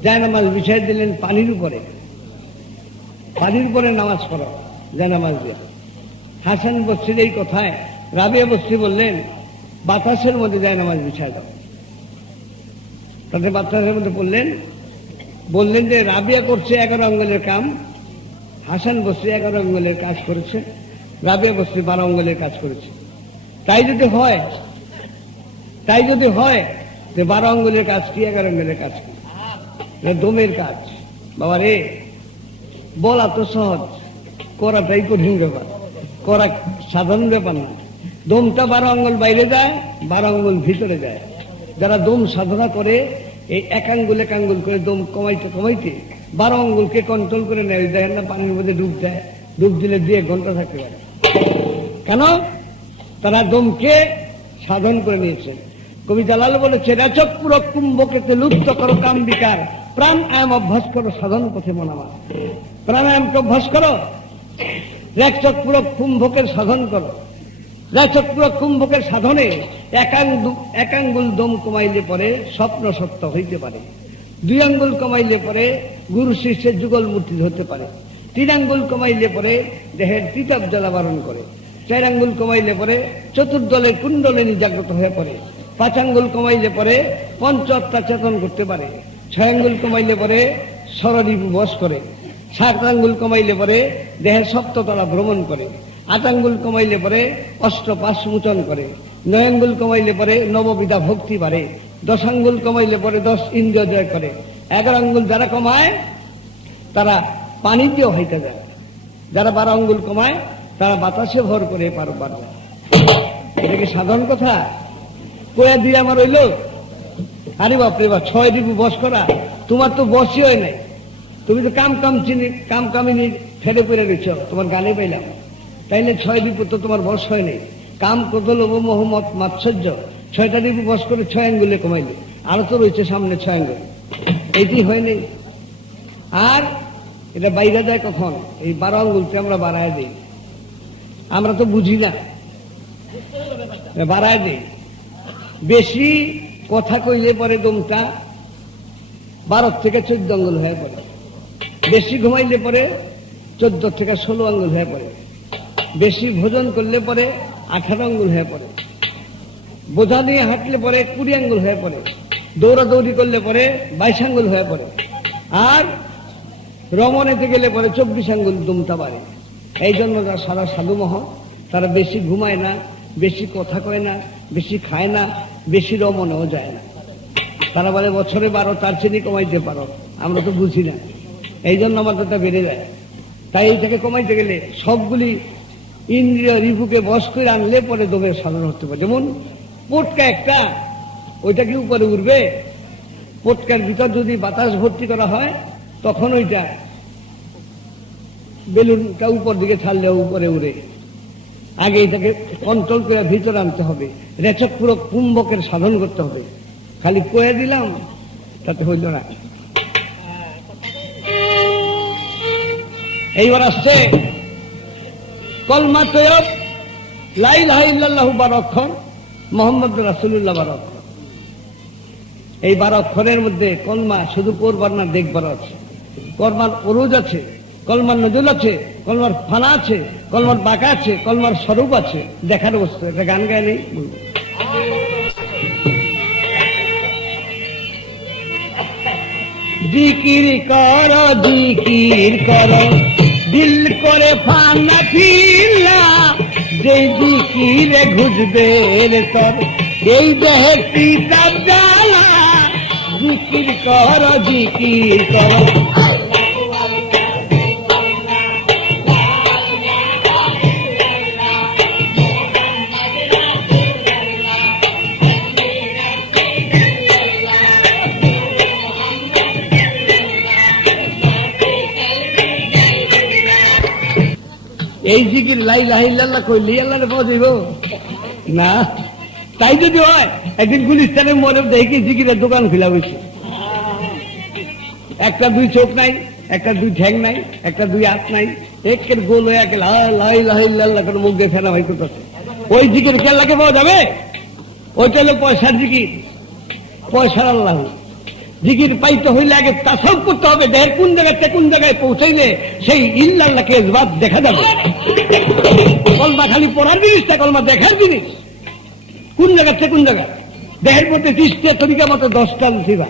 জায়নামাজ বিছাই দিলেন পানির উপরে নামাজ পড়ো জায়নামাজ দিয়ে। হাসান বস্রির এই কথায় রাবিয়া বস্রি বললেন, বাতাসের মধ্যে জায়নামাজ বিছাই দাও। তাতে বাতাসের মধ্যে বললেন যে রাবিয়া করছে 11 আঙ্গুলের কাম, হাসান বস্রি 11 আঙ্গুলের কাজ করেছে, রাবিয়া বস্রি 12 আঙ্গুলের কাজ করেছে। তাই যদি হয় যে 12 আঙ্গুলের কাজ কি, 11 আঙ্গুলের কাজ কি? দমের কাজ। বাবা রে, বলা তো সহজ, করাটাই কঠিন ব্যাপার, করা সাধারণ ব্যাপার না। দমটা 12 আঙ্গুল বাইরে যায়, 12 আঙ্গুল ভিতরে যায়। যারা দম সাধনা করে এই এক আঙ্গুল করে দম কমাইতে 12 আঙ্গুলকে কন্ট্রোল করে নেয়। দেখেন না, পানির মধ্যে ডুব দেয়, ডুব দিলে 2 ঘন্টা থাকতে পারে। কেন? তারা দমকে সাধন করে নিয়েছে। কবি জালাল বলেছে, রেচক পুরো কুম্ভকে লুপ্ত করো কাম বিকার, প্রাণায়াম অভ্যাস করো সাধন পথে মনামা। প্রাণায়ামকে অভ্যাস করো, রেচক পুরো কুম্ভকের সাধন করো। রেচক পুরো কুম্ভকের সাধনে এক আঙ্গুল দম কমাইলে পরে স্বপ্ন সত্য হইতে পারে, 2 আঙ্গুল কমাইলে পরে গুরু শিষ্যের যুগল মূর্তি হতে পারে, 3 আঙ্গুল কমাইলে পরে দেহের তিতাব জ্বালা বারণ করে, 4 আঙ্গুল কমাইলে পরে চতুর্দলের কুণ্ডলিনী জাগ্রত হয়ে পড়ে, 5 আঙ্গুল কমাইলে পরে পঞ্চআত্মা চেতন করতে পারে, 6 আঙ্গুল কমাইলে পরে সররিপু বশ করে, 7 আঙ্গুল কমাইলে পরে দেহের সপ্ততলা ভ্রমণ করে, 8 আঙ্গুল কমাইলে পরে অষ্টপাশ মোচন করে, 9 আঙ্গুল কমাইলে পরে নববিধা ভক্তি বাড়ে, 10 আঙ্গুল কমাইলে পরে 10 ইন্দ্রিয় জয় করে। 11 আঙ্গুল যারা কমায় তারা পানিতেও হইতে যায়, যারা 12 আঙ্গুল কমায় তারা বাতাসে ভর করে পার যায়। এটা কি সাধারণ কথা? কয়া দিয়ে আমার হইল, আরে বাপরে বাপ, 6 রিপু বস করা, তোমার তো বসই হয় নাই। তুমি তো কামিনী ফেরে করে গেছ, তোমার গানে পাইলাম। তাইলে 6 রিপু তো তোমার বস হয় নাই। কাম কত লোভ মোহাম্মদ মাৎসর্য, 6টা রিপু বস করে 6 আঙ্গুলে কমাইলে, আরো তো রয়েছে সামনে 6 আঙ্গুল, এইটি হয় নাই। আর এটা বাইরে যায় কখন? এই 12 আঙ্গুলকে আমরা বাড়ায় দিই, আমরা তো বুঝি না, বাড়ায় দিই। বেশি কথা কইলে পরে দমটা 12 থেকে 14 আঙ্গুল হয়ে পড়ে, বেশি ঘুমাইলে পরে 14 থেকে 16 আঙ্গুল হয়ে পড়ে, বেশি ভোজন করলে পরে 18 আঙ্গুল হয়ে পড়ে, বোঝা নিয়ে হাঁটলে পরে 20 আঙ্গুল হয়ে পড়ে, দৌড়াদৌড়ি করলে পরে 22 আঙ্গুল হয়ে পড়ে, আর রমণেতে গেলে পরে 24 আঙ্গুল দমটা বাড়ে। এই জন্য সারা সাধু মহ তারা বেশি ঘুমায় না, বেশি কথা কয় না, বেশি খায় না, বেশি রমণেও যায় না। তারা বলে বছরে 12 তার চেয়ে কমাইতে পারো, আমরা তো বুঝি না, এই জন্য আমাদেরটা বেড়ে যায়। তাই এইটাকে কমাইতে গেলে সবগুলি ইন্দ্রিয় রিপুকে বশ করে আনলে পরে দমের সাধন হতে পারে। যেমন পোটকা একটা, ওইটা কি উপরে উঠবে? পোটকার ভিতর যদি বাতাস ভর্তি করা হয় তখন ওইটা বেলুনটা উপর দিকে ছাড়লে উপরে উড়ে। আগে এটাকে কন্ট্রোল করে ভিতরে আনতে হবে, রেচক পুরো কুম্ভকের সাধন করতে হবে। খালি কয়ে দিলাম তাতে হইল না। এইবার আসছে কলমা তৈয়ব, লা ইলাহা ইল্লাল্লাহু 12 অক্ষর, মুহাম্মদ রাসূলুল্লাহ 12 অক্ষর। এই 12 অক্ষরের মধ্যে কলমা শুধু পড়বার না, দেখবার আছে। কলমার উরুজ আছে, কলমার নজুল আছে, কলমার ফানা আছে, কলমার বাঁকা আছে, কলমার স্বরূপ আছে, দেখার বস্তু। একটা গান গায় নেই, জিকির কর জিকির কর দিল করে ফানা ফিল্লা, যে জিকিরে ঘুজবে তোর এই দেহের কিতাব জ্বালা। জিকির কর জিকির কর, এই জিকির লা ইলাহা ইল্লাল্লাহ কইলি আল্লাহরে পাওয়া যাইব না। তাই যদি হয়, একদিন গুলিস্তানের মনে দেখি জিকিরের দোকান খোলা হয়েছে, একটা 2 চোখ নাই, একটা 2 ঠ্যাং নাই, একটা 2 হাত নাই, একের গোল হয়ে একে লা ইলাহা ইল্লাল্লাহ করে মুখ দিয়ে ফেলা হয় করতেছে। ওই জিকির কে আল্লাহকে পাওয়া যাবে? ওইটা হলো পয়সার জিকির, পয়সার আল্লাহ। জিকির পাইতে হইলে আগে তাসাউফ করতে হবে, দেহের কোন জায়গাতে কোন জায়গায় পৌঁছাইলে সেই ইল্লাল্লাহকে ইসবাত দেখা যাবে। কলমা খালি পড়ার জিনিস না, কলমা দেখার জিনিস। কোন জায়গাতে কোন জায়গা, দেহের মধ্যে 30টা তরিকা মতো 10টা লতিফা,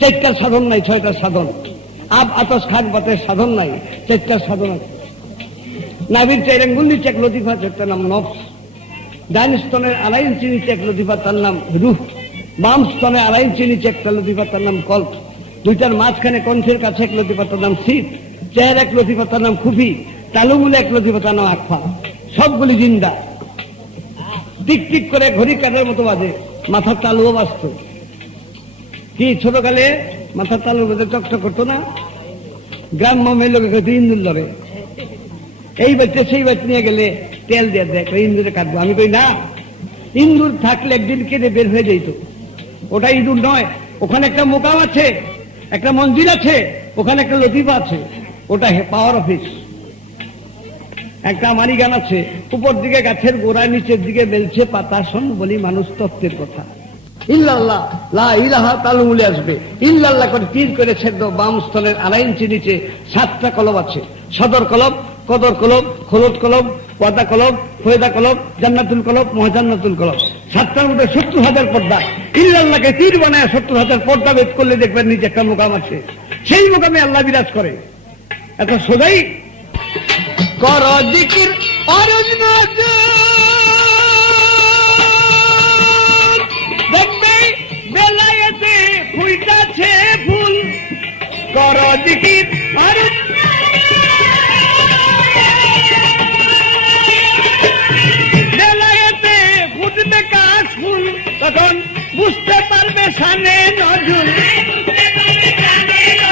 4টার সাধন নাই, 6টার সাধন। আব আতস খান পাতের সাধন নাই, 4টার সাধন আছে। নাভির 4 আঙ্গুল নিচে 1 লতিফা, 4টার নাম নফস। ডান স্তনের 2.5 ইঞ্চি নিচে 1 লতিফা, তার নাম রূহ। বাম স্তনে 2.5 ইঞ্চি নিচে 1 লতিফা, তার নাম কল্প। 2টার মাঝখানে কণ্ঠের কাছে 1 লতিফা, তার নাম শীত। চেয়ার 1 লতিফা, তার নাম খুফি। তালুমুলে 1 লতিফা, তার নাম আকফা। সবগুলি জিন্দা, টিক টিক করে ঘড়ি কাটার মতো বাজে। মাথার তালুও বাজত। কি ছোটকালে মাথার তালুর মধ্যে চকচক করতো না? গ্রাম্য মেয়ে লোকে ইন্দুর লড়ে, এই বাচ্চা সেই বাচ্চা নিয়ে গেলে তেল দিয়ে দেখ ইন্দুরে কাটবো। আমি কই না, ইন্দুর থাকলে একদিন কেটে বের হয়ে যেত। ওটা ইঁদুর নয়, ওখানে একটা মোকাম আছে, একটা মঞ্জিল আছে, ওখানে একটা লতিফা আছে, ওটা পাওয়ার অফিস। একটা মারিগান আছে, উপর দিকে গাছের গোড়া, নিচের দিকে বেলছে পাতা। শোন বলি মানুষ তত্ত্বের কথা। ইল্লাল্লাহ লা ইলাহা তালুমুলে আসবে। ইল্লাল্লাহ করে তীর করে ছেদ। বাম স্তনের 2.5 ইঞ্চি নিচে 7টা কলব আছে। সদর কলব, কদর কলব, খোলদ কলব, ওয়াদা কলব, ফয়েদা কলব, জান্নাতুল কলব, মহাজান্নাতুল কলব। 7টার মধ্যে 70,000 পর্দা। ইল্লাল্লাহকে তীর বানায় 70,000 পর্দা ভেদ করলে দেখবেন নিচে একটা মোকাম আছে, সেই মোকামে আল্লাহ বিরাজ করে। এত সোজাই কর জিকির অরজ দেখবে বেলায়েতে ফুইটাছে ফুল। কর জিকির অরজ বেলায়েতে ফুটবে কাশ ফুল, তখন বুঝতে পারবে শানে নজরুল।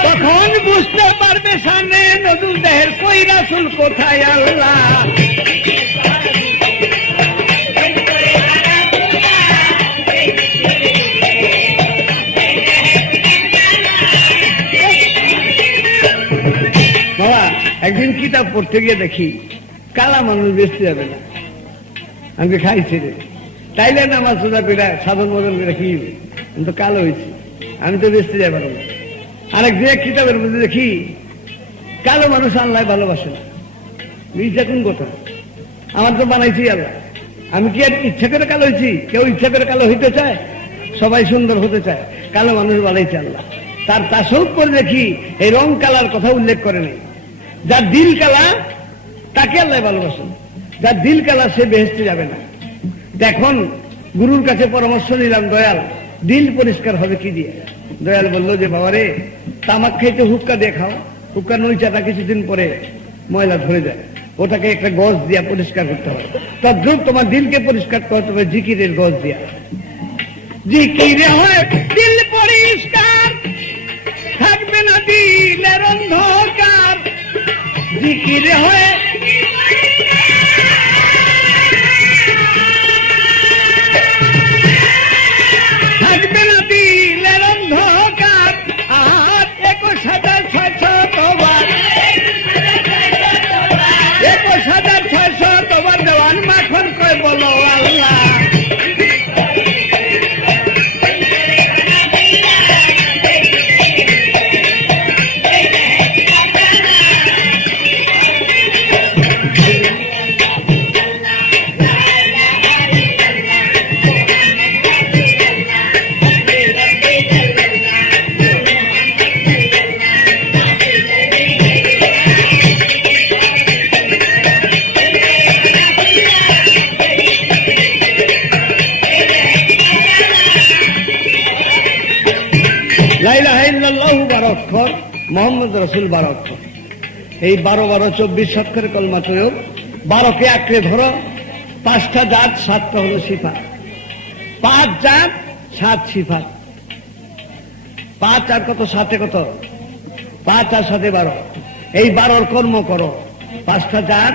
তখন বুঝতে পারবে শানে নজরুল, দেহের কই রাসূল কোথায় আল্লাহ। বাবা একদিন কিতাব পড়তে গিয়ে দেখি কালা মানুষ বেঁচতে যাবে না। আমি খাইছি রে, তাইলে নামাজ সোজা করে সাধন বদল করে কি আমি তো কালো হয়েছি, আমি তো বেঁচতে যাই পারবো না। আরেক যে কিতাবের মধ্যে দেখি কালো মানুষ আল্লাহ ভালোবাসে না। ইচ্ছা কোন কথা, আমার তো বানাইছি আল্লাহ। আমি কি আর ইচ্ছা করে কালো হয়েছি? কেউ ইচ্ছা করে কালো হইতে চায়? সবাই সুন্দর হতে চায়। কালো মানুষ বানাইছে আল্লাহ। তার তাসউফ করে দেখি এই রং কালার কথা উল্লেখ করে নেই। যার দিল কালা তাকে আল্লাহ ভালোবাসেন, যার দিল কালা সে বেহেশতে যাবে না। দেখুন গুরুর কাছে পরামর্শ নিলাম, দয়াল দিল পরিষ্কার হবে কি দিয়ে? দয়াল বলল যে বাবারে তামাক খাইতে হুক্কা দিয়ে খাও, হুক্কা নইচাটা কিছুদিন পরে ময়লা ধরে যায়, ওটাকে একটা গজ দিয়া পরিষ্কার করতে হবে। তদ্রুপ তোমার দিলকে পরিষ্কার করতে হবে জিকিরের গজ দিয়া। জিকিরে হয় দিল পরিষ্কার, থাকবে না দিলের অন্ধকার। জিকিরে হয় থাকবে না দিলের অন্ধকার। আর 21,600 21,600 দেওয়ান মাখন কয় বলো আল্লাহ। লা ইলাহা ইল্লাল্লাহু 12 অক্ষর, মুহাম্মদ রাসূল 12 অক্ষর। এই 12 24 অক্ষরের কলমা প্রয়োগ। 12কে আঁকড়ে ধরো। 5টা জাত, 7টা হলো সিফাত। 5 জাত 7 সিফাত। 5 আর কত 7 কত? 5 আর 7 12। এই 12 কর্ম করো। 5টা জাত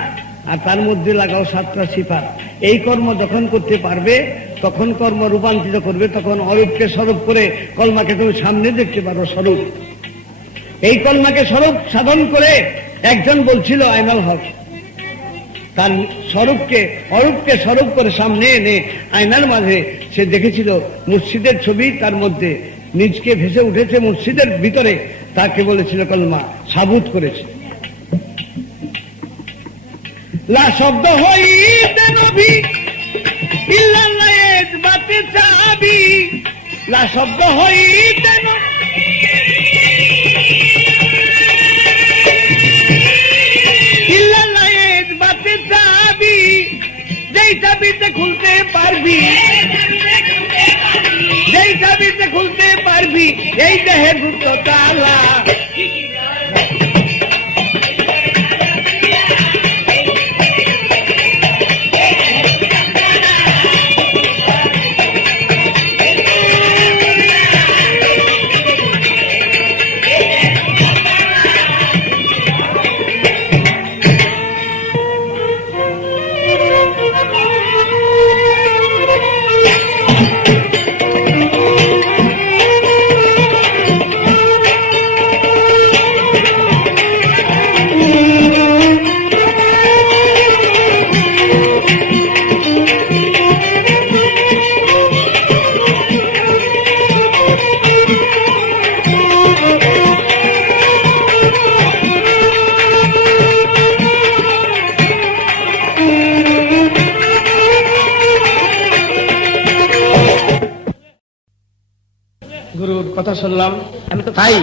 আর তার মধ্যে লাগাও 7টা সিফাত। এই কর্ম যখন করতে পারবে তখন কর্ম রূপান্তরিত করবে, তখন অরূপকে স্বরূপ করে কলমাকে তুমি সামনে দেখতে পারো স্বরূপ। এই কলমাকে স্বরূপ সাধন করে একজন বলছিল আইনাল হক, তার স্বরূপকে অরূপকে স্বরূপ করে সামনে এনে আয়নার মাঝে সে দেখেছিল মুর্শিদের ছবি, তার মধ্যে নিজকে ভেসে উঠেছে মসজিদের ভিতরে, তাকে বলেছিল কলমা, সাবুত করেছে। লা শব্দ হইতে নবী ইল্লাল্লাহ বাতে চাবি, লা শব্দ হইতে ইল্লাল্লাহ বাতে চাবি, যেই চাবিতে খুলতে পারবি, যেই চাবিতে খুলতে পারবি এই দেহের গুপ্ত তালা। গুরুর কথা শুনলাম, আমি তো তাই,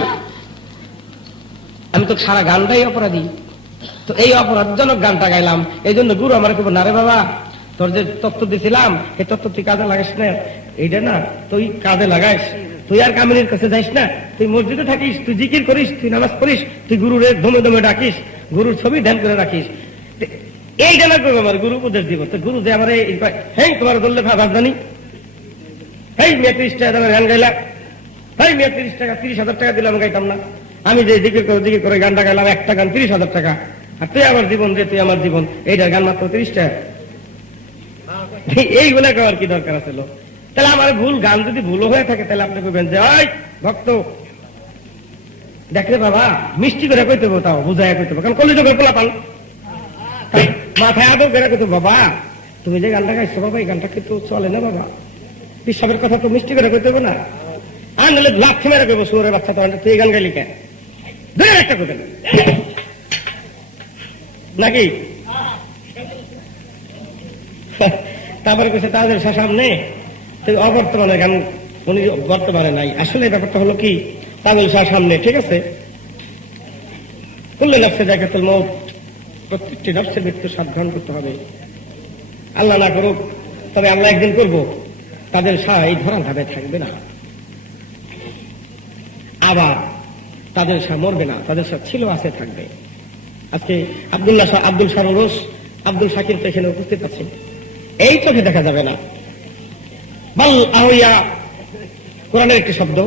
আমি তো সারা গানটাই অপরাধী, তো এই অপরাধজনক গানটা গাইলাম, এই জন্য গুরু আমার কেবল, না রে বাবা তোর যে তত্ত্ব দিছিলাম এই তত্ত্ব তুই কাজে লাগাইস না, এইটা না তুই কাজে লাগাইস, তুই আর কামিনীর কাছে যাইস না, তুই মসজিদে থাকিস, তুই জিকির করিস, তুই নামাজ পড়িস, তুই গুরুর দমে দমে ডাকিস, গুরুর ছবি ধ্যান করে রাখিস, এইটা না করবো আমার গুরু উপদেশ দিব। তো গুরু যে আমার হ্যাঁ তোমার বললে ভাব জানি, এই মেয়ে 30 টাকা দামের গান গাইলা, এই মেয়ে 30 টাকা 30,000 টাকা দিলাম গাইতাম না, আমি যে জিকির করে গানটা গাইলাম, একটা গান 30,000 টাকা, আর তুই আমার জীবন রে, তুই আমার জীবন, এইটার গান মাত্র 30 টাকা, এইগুলা আর কি দরকার আছে? তাহলে আমার ভুল গান যদি ভুলও হয়ে থাকে তাহলে আপনি বলবেন যে ওই ভক্ত দেখলে বাবা মিষ্টি করে কইতে হবো, তাও বুঝাই কইতে হবো, কারণ কলিজ করে পোলা পান মাথায় আদৌ করে কইতে, বাবা তুমি যে গানটা গাইছো বাবা এই গানটা কিন্তু চলে না বাবা, পিসাবের কথা তো মিষ্টি করে কইতে হবো না, আর নাহলে লাথি মেরে কইবো সুরের বাচ্চা, তো তুই এই গান গাইলি কেন, ধরে একটা কথা নাকি? তারপরে কইছে তাদের সামনে অবর্তমানে গান উনি বর্তমানে নাই, আসলে ব্যাপারটা হলো কি, তামিল শাহ সামনে, ঠিক আছে, কুল্লে নফসে জায়গাতুল মউত, প্রত্যেকটি নফসের মৃত্যুর স্বাদ গ্রহণ করতে হবে, আল্লাহ না করুক, তবে আমরা একদিন করব, তাদের শাহ এই ধরন ভাবে থাকবে না, আবার তাদের শাহ মরবে না, তাদের শাহ ছিল আছে থাকবে। আজকে আব্দুল শাহ রোস, আব্দুল শাকির তো এখানে উপস্থিত আছে, এই চোখে দেখা যাবে না। বাল আহইয়া কোরআনের একটি শব্দ,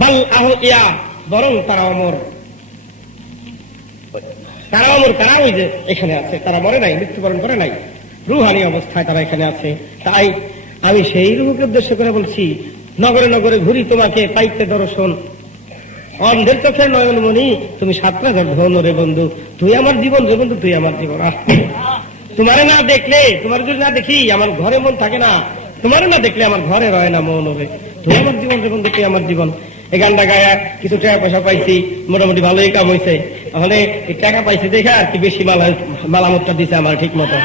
বাল আহইয়া, বরং তারা অমর, তারা অমর, তারা ওই যে এখানে আছে, তারা মরে নাই, মৃত্যুবরণ করে নাই, রুহানি অবস্থায় তারা এখানে আছে। তাই আমি সেই রূহকে উদ্দেশ্য করে বলছি, নগরে নগরে ঘুরি তোমাকে পাইতে দর্শন, অন্ধের চোখে নয়নমণি তুমি 7 রাজার ধন রে বন্ধু, তুই আমার জীবন রে বন্ধু, তুই আমার জীবন। তোমারে না দেখলে, তোমার যদি না দেখি আমার ঘরে মন থাকে না, তোমারে না দেখলে আমার ঘরে রয় না মন হবে, তুই আমার জীবন রে বন্ধু, তুই আমার জীবন। এই গানটা গায়া কিছু টাকা পয়সা পাইছি, মোটামুটি ভালোই কাম হয়েছে, তাহলে এই টাকা পাইছি দেখে আর কি বেশি মালামতটা দিছে আমার ঠিক মতো।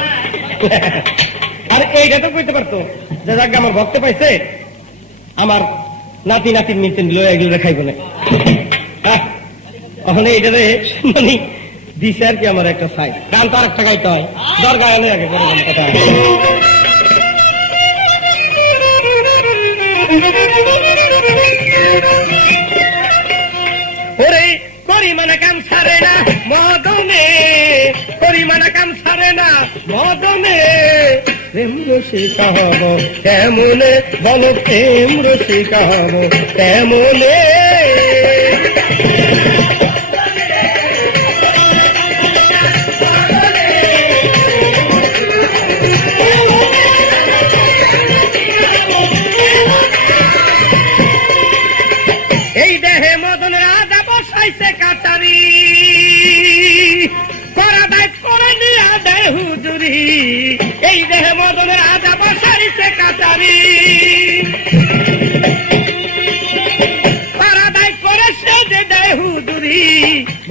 আর এইটা তো কইতে পারতো যে যাক আমার ভক্ত পাইছে, আমার নাতি নাতির মিতিন দিল, এগুলো খাইব না, ওখানে এইটারে মানে দিছে আর কি আমার একটা সাইজ। গান তো আর একটা গাইতে হয়, দরকার এনে আগে করে কথা। ওরে পরিমাণে কাম ছাড়ে না মদনে, পরিমাণে কাম ছাড়ে না মদনে, প্রেম রসিকা হব কেমনে, বলো প্রেম রসিকা হব কেমনে, এই দেহে মদন রাজা বসাইছে কাটারি, করা দায় করে নিয়ে দেয় হুজুরি, এই দেহে মদন রাজা বসাইছে কাটারি।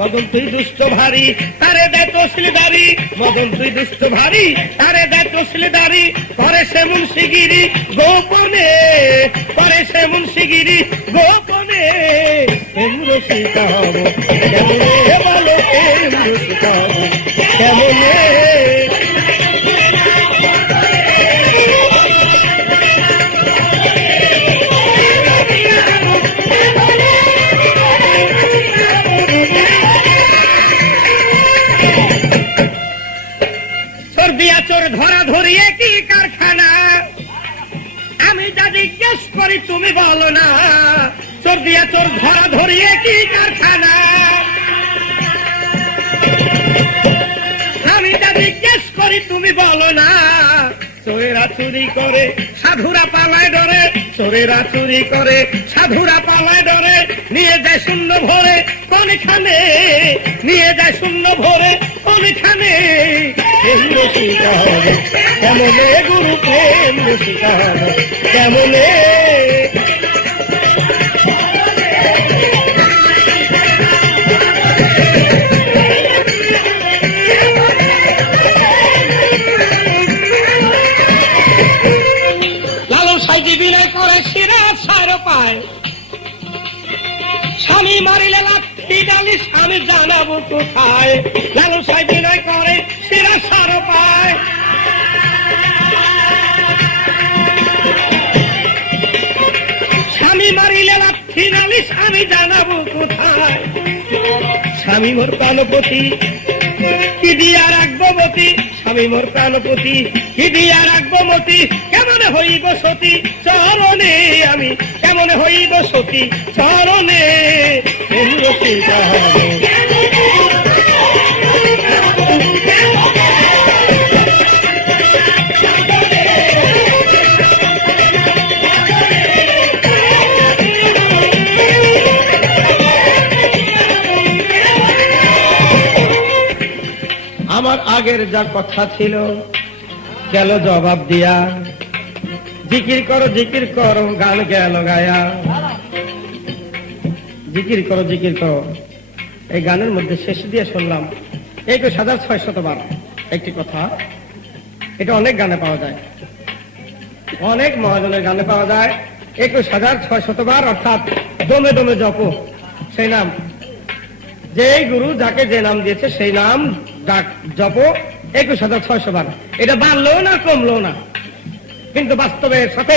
মদন তুই দুষ্ট ভারী তারে দে তসলিদারি, মদন তুই দুষ্ট ভারী তারে দে তসলিদারি, করে সে মুন্সিগিরি গোপনে, করে সে মুন্সিগিরি গোপনে, প্রেম রসিকা হব কেমনে বলো, প্রেম রসিকা হব কেমনে। চোর ধরা ধরিয়ে কি কারখানা, আমি যা জিজ্ঞেস করি তুমি বলো না, চোর দিয়া চোর ধরা ধরিয়ে কি কারখানা, আমি যা জিজ্ঞেস করি তুমি বলো না, চোরেরা চুরি করে সাধুরা পালায় ডরে, চোরেরা চুরি করে সাধুরা পালায় ডরে, নিয়ে যায় শূন্য ভরে কোনখানে, নিয়ে যায় শূন্য ভরে কোনখানে, প্রেম রসিকা হবে কেমনে গুরু, প্রেম রসিকা হবে কেমনে। বিনয় করে শিরা সার পায়, স্বামী মারিলে লাঠি ডালি স্বামী জানাবো কোথায়, লালু সাই বিনয় করে শিরা সার পায়, স্বামী মারিলে লাঠি ডালি স্বামী জানাবো কোথায়, স্বামী মোর প্রাণপতি কি দিয়া রাখবো মতি, স্বামী মোর প্রাণপতি কি দিয়া রাখবো মতি, কেমন হইব সতী চরণে আমি, কেমন হইব সতী চরণে, প্রেম রসিকা হবে। আমার আগের যা কথা ছিল গেল জবাব দিয়া, জিকির করো গান গেল গায়া, জিকির করো, এই গানের মধ্যে শেষ দিয়ে শুনলাম 21,600 বার একটি কথা, এটা অনেক গানে পাওয়া যায়, অনেক মহাজনের গানে পাওয়া যায়, 21,600 বার, অর্থাৎ দমে দমে জপ সেই নাম, যে গুরু যাকে যে নাম দিয়েছে সেই নাম জপ 21,600 বার, এটা বাড়লো না কমলো না, কিন্তু বাস্তবের সাথে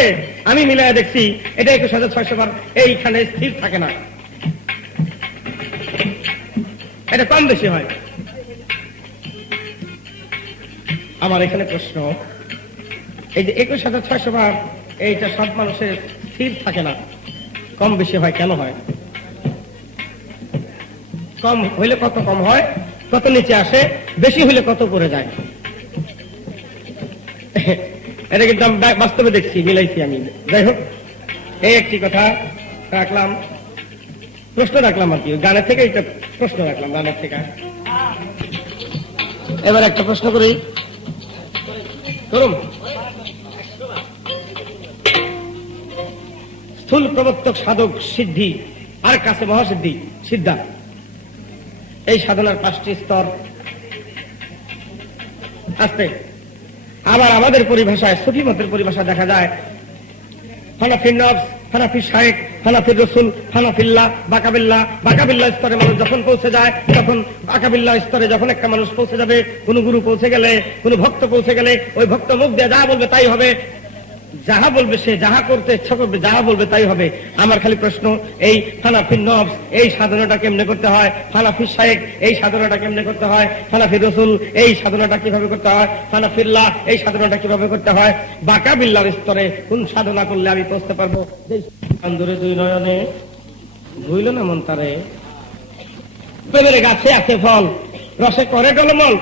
আমি মিলাই দেখছি এটা 21,600 বার এইখানে স্থির থাকে না, এটা কম বেশি হয়। আমার এখানে প্রশ্ন, এই যে 21,600 বার এইটা সব মানুষের স্থির থাকে না, কম বেশি হয়, কেন হয়? কম হইলে কত কম হয়, কত নিচে আসে, বেশি হইলে কত করে যায়, এটা কিন্তু আমি বাস্তবে দেখছি, মিলাইছি আমি। যাই হোক, এই একটি কথা রাখলাম, প্রশ্ন রাখলাম আর কি, গানের থেকে একটা প্রশ্ন রাখলাম, গানের থেকে। এবার একটা প্রশ্ন করি, করুন। স্থূল প্রবর্তক সাধক সিদ্ধি আর কাছে মহাসিদ্ধি সিদ্ধা, এই সাধনার 5টি স্তর আসতে। আবার আমাদের পরিভাষায়, সুফি মতের পরিভাষা দেখা যায় হানাফির নফস, হানাফির শায়েখ, হানাফির রসুল, হানাফিল্লাহ, বাকাবিল্লাহ। বাকাবিল্লাহ স্তরে মানুষ যখন পৌঁছে যায়, তখন বাকাবিল্লাহ স্তরে যখন একটা মানুষ পৌঁছে যাবে, কোন গুরু পৌঁছে গেলে, কোন ভক্ত পৌঁছে গেলে, ওই ভক্ত মুখ দিয়ে যা বলবে তাই হবে, যাহা বলবে সে, যাহা করতে ইচ্ছা করবে, যাহা বলবে তাই হবে। আমার খালি প্রশ্ন, এই হানাফির নফস এই সাধনাটা কেমনে করতে হয়, হানাফির শায়েখ এই সাধনাটা কেমনে করতে হয়, হানাফির রসুল এই সাধনাটা কিভাবে করতে হয়, হানাফিল্লাহ এই সাধনাটা কিভাবে করতে হয়, বাকাবিল্লাহর স্তরে কোন সাধনা করলে আমি পৌঁছতে পারবো? আন্দরে দুই নয়নে ভুইল না মন তারে, প্রেমের গাছে আছে ফল, রসে করে টলমল,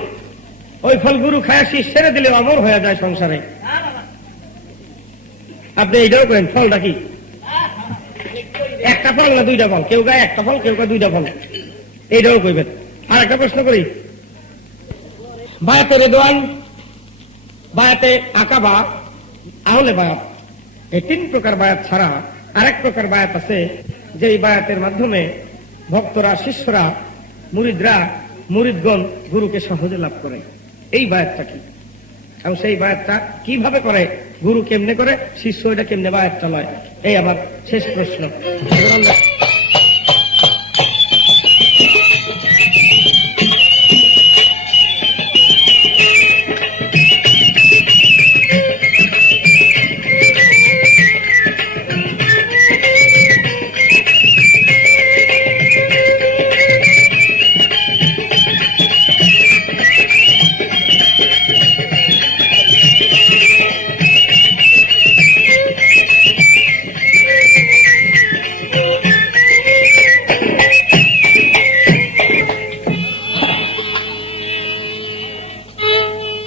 ওই ফল গুরু খায়া শীষ ছেড়ে দিলে অমর হয়ে যায় সংসারে। আপনি এইটাও করেন, ফলটা কি একটা ফল না দুইটা ফল? কেউ গায়ে একটা ফল, কেউ গায়ে দুইটা ফল, এইটাও কইবেন। আর একটা প্রশ্ন করি, বায়াতে রেদওয়ান, বায়াতে আকাবা, আহলে বায়াত, এই 3 প্রকার বায়াত ছাড়া আরেক প্রকার বায়াত আছে, যেই বায়াতের মাধ্যমে ভক্তরা, শিষ্যরা মুরিদগণ গুরুকে সহজে লাভ করে। এই বায়াতটা কি এবং সেই বায়াতটা কিভাবে করে, গুরু কেমনে করে, শিষ্য এটা কেমনে বায়াতটা লয়, এই আমার শেষ প্রশ্ন।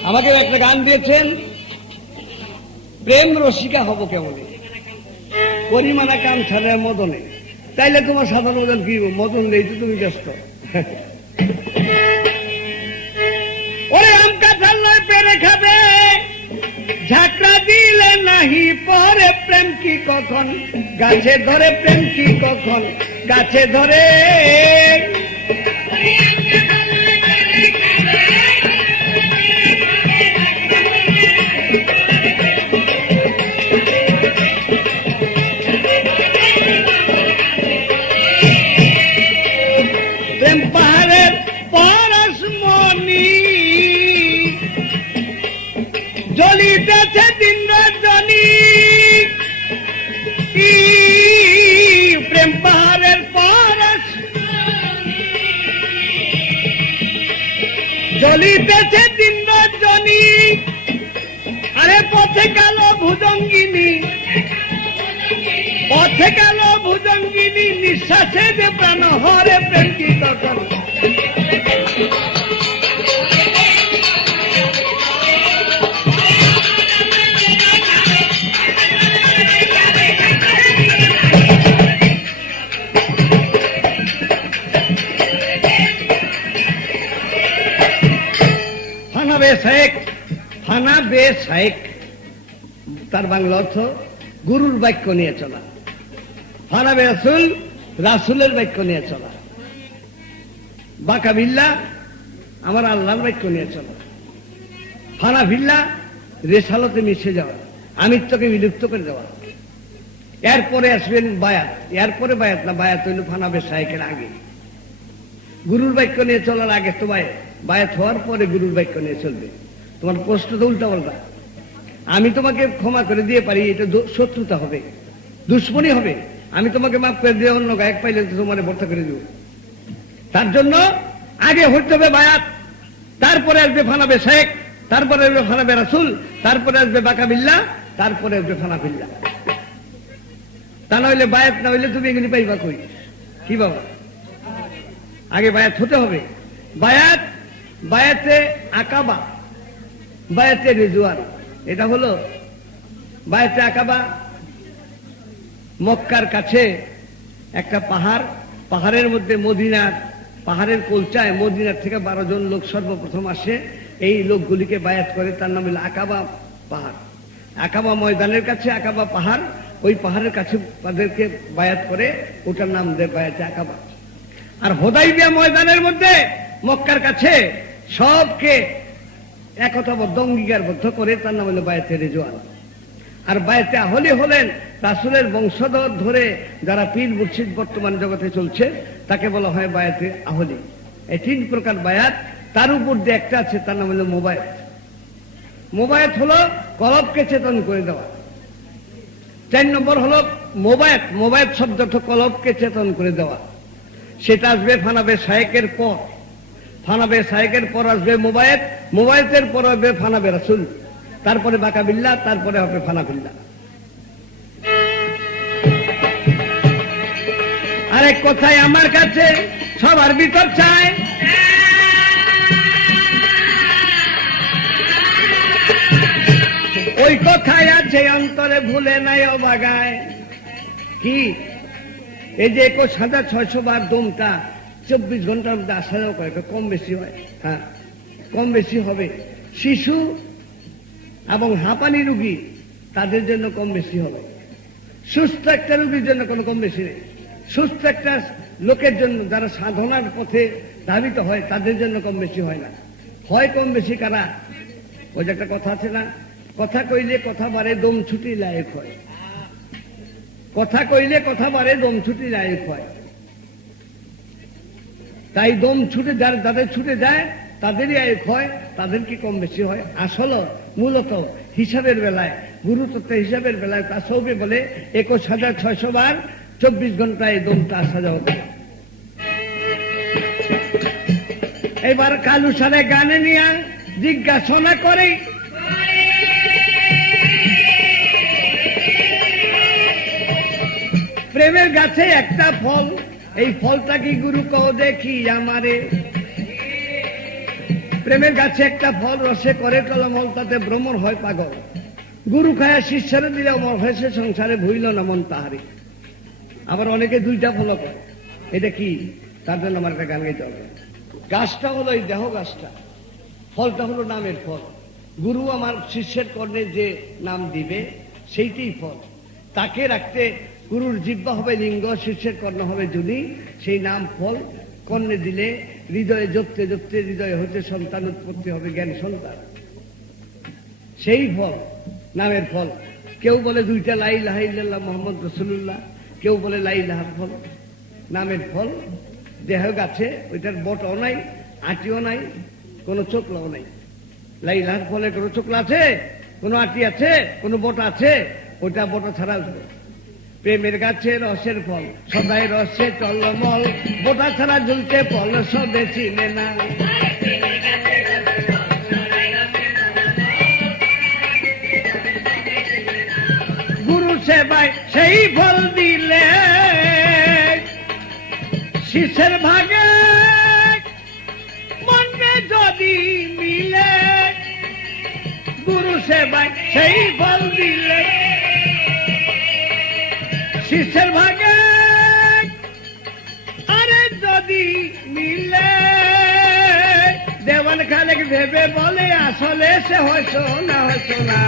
আমাকে একটা গান দিয়েছেন, প্রেম রসিকা হব কেমন, পরিমাণা কাম ছাড়া মদনে। তাইলে তোমার সাধারণ মদন কি, মদন নেই তো তুমি ব্যস্ত। ওরে আম কাঁঠাল নয় পেরে খাবে, ঝাঁকড়া দিলে নাহি পরে, প্রেম কি কখন গাছে ধরে, প্রেম কি কখন গাছে ধরে। প্রেম পাহাড়ের পরশমণি, জ্বলিতেছে দিন রজনী। প্রেম পাহাড়ের পরশ জ্বলিতেছে দিন রজনী। আরে পথে গেল ভুজঙ্গিনী, পথে গেল ভুজঙ্গিনী, নিঃশ্বাসে যে প্রাণ হরে, প্রেম কি কখন। ফানা বে শেখ, তার বাংলা অর্থ গুরুর বাক্য নিয়ে চলা। ফানা বে রাসুল, রাসুলের বাক্য নিয়ে চলা। বাঁকা বিল্লা, আমার আল্লাহর বাক্য নিয়ে চলা। ফানা ভিল্লা, রেসালতে মিশে যাওয়া, আমিত্বকে বিলুপ্ত করে দেওয়া। এরপরে আসবেন বায়াত, এরপরে বায়াত না, বায়াত হইল ফানা বে শেখের আগে। গুরুর বাক্য নিয়ে চলার আগে তো বায়াত, বায়াত হওয়ার পরে গুরুর বাক্য নিয়ে চলবে। তোমার প্রশ্ন তো উল্টা পাল্টা। আমি তোমাকে ক্ষমা করে দিয়ে পারি, এটা শত্রুতা হবে, দুশ্মনী হবে। আমি তোমাকে মাফ করে দিয়ে অন্য গায়ক পাইলে তোমার ভর্তা করে দিব। তার জন্য আগে হইতে হবে বায়াত, তারপরে আসবে ফানাবে শেখ, তারপরে আসবে ফানাবে রাসুল, তারপরে আসবে বাঁকা বিল্লা, তারপরে আসবে ফানা বিল্লা। তা না হইলে বায়াত না হইলে তুমি এগুলি পাইবা কই? কি বাবা, আগে বায়াত হতে হবে। বায়াত, বায়াতে আকাবা, বায়াতে রিজওয়ান, এটা হলো বায়াতে আকাবা। মক্কার কাছে একটা পাহাড়, পাহাড়ের মধ্যে মদিনার, পাহাড়ের কোলচায় মদিনার থেকে 12 জন লোক সর্বপ্রথম আসে। এই লোকগুলিকে বায়াত করে, তার নাম হলো আকাবা পাহাড়। আকাবা ময়দানের কাছে আকাবা পাহাড়, ওই পাহাড়ের কাছে তাদেরকে বায়াত করে, ওটার নাম দেয় বায়াতে আকাবা। আর হুদাইবিয়া ময়দানের মধ্যে মক্কার কাছে সবকে একতাবদ্ধ অঙ্গীকারবদ্ধ করে, তার নাম হলো বায়াতে রিজওয়ান। আর বায়াতে আহলি হলেন রাসূলের বংশধর ধরে যারা পীর মুর্শিদ বর্তমান জগতে চলছে, তাকে বলা হয় বায়াতে আহলি। এই 3 প্রকার বায়াত, তার উপর দিয়ে একটা আছে, তার নাম হলো মুবায়াত। মুবায়াত হলো কলবকে চেতন করে দেওয়া। 4 নম্বর হলো মুবায়াত। মুবায়াত শব্দ অর্থ কলবকে চেতন করে দেওয়া। সেটা আসবে ফানাবে শায়েকের পর। ফানাবে শায়েকের পর আসবে মুবায়াত, মুবায়াতের পর হবে ফানাবে রাসূল, তারপরে বাঁকা বিল্লা, তারপরে হবে ফানা বিল্লা। আরেক কথায় আমার কাছে সবার ভিতর চায়, ওই কথায় আছে অন্তরে ভুলে নাই অবাগায়। কি এই যে 21,600 বার দমটা 24 ঘন্টার মধ্যে আসা যাওয়া করে, কম বেশি হয়? হ্যাঁ, কম বেশি হবে। শিশু এবং হাঁপানি রুগী, তাদের জন্য কম বেশি হবে। সুস্থ একটা রুগীর জন্য কোনো কম বেশি নেই। সুস্থ একটা লোকের জন্য, যারা সাধনার পথে ধাবিত হয় তাদের জন্য কম বেশি হয় না। হয় কম বেশি কারা? ওই যে একটা কথা আছে না, কথা কইলে কথা বাড়ে দম ছুটি লায়ক হয়। কথা কইলে কথা বাড়ে দম ছুটি লায়ক হয়। তাই দম ছুটে যাদের ছুটে যায় তাদেরই আয়ক হয়, তাদের কি কম বেশি হয়? আসলে মূলত হিসাবের বেলায়, গুরুতত্ত্ব হিসাবের বেলায় তাসৌফে বলে 21,600 বার 24 ঘন্টায় দমটা আসা যাওয়া করে। এবার কালু সারে গানে নিয়ে জিজ্ঞাসা করে, প্রেমের গাছে একটা ফল, এই ফলটা কি গুরু কও দেখি আমারে। প্রেমের গাছে একটা ফল, রসে করে টলমল, তাতে ভ্রমর হয় পাগল। গুরু খায়া শিষ্যরে দিলে অমর হয়েছে সংসারে, ভুইল না মন তাহারে। আবার অনেকে দুইটা ফল করে, এটা কি? তার জন্য আমার একটা গান গাইতে হবে। গাছটা হলো এই দেহ গাছটা, ফলটা হলো নামের ফল। গুরু আমার শিষ্যের কর্ণে যে নাম দিবে সেইটাই ফল। তাকে রাখতে গুরুর জিহ্বা হবে লিঙ্গ, শিষ্যের কর্ণ হবে জুনি, সেই নাম ফল কর্ণে দিলে হৃদয়ে জপতে জপতে হৃদয়ে হতে সন্তান উৎপত্তি হবে, জ্ঞান সন্তান। সেই ফল নামের ফল। কেউ বলে দুইটা লা ইলাহা ইল্লাল্লাহ মুহাম্মদ রাসূলুল্লাহ, কেউ বলে লা ইলাহার ফল। নামের ফল দেহ গাছে, ওইটার বটও নাই, আটিও নাই, কোনো চোকলাও নাই। লা ইলাহার ফলে কোনো চোকলা আছে, কোনো আটি আছে, কোনো বট আছে? ওইটা বট ছাড়া উঠবে। প্রেমের গাছে রসের ফল, সদাই রসে টলমল, বোটা ছাড়া ঝুলতে ফল সবে চিনে না। গুরু সেবায় সেই ফল দিলে শিষ্যের ভাগে মনে যদি মিলে। গুরু সেবায় সেই ফল দিলে শিষ্যের ভাগে আরে যদি মিলে। দেওয়ান খালেক ভেবে বলে আসলে সে হয়তো না, হয়তো না।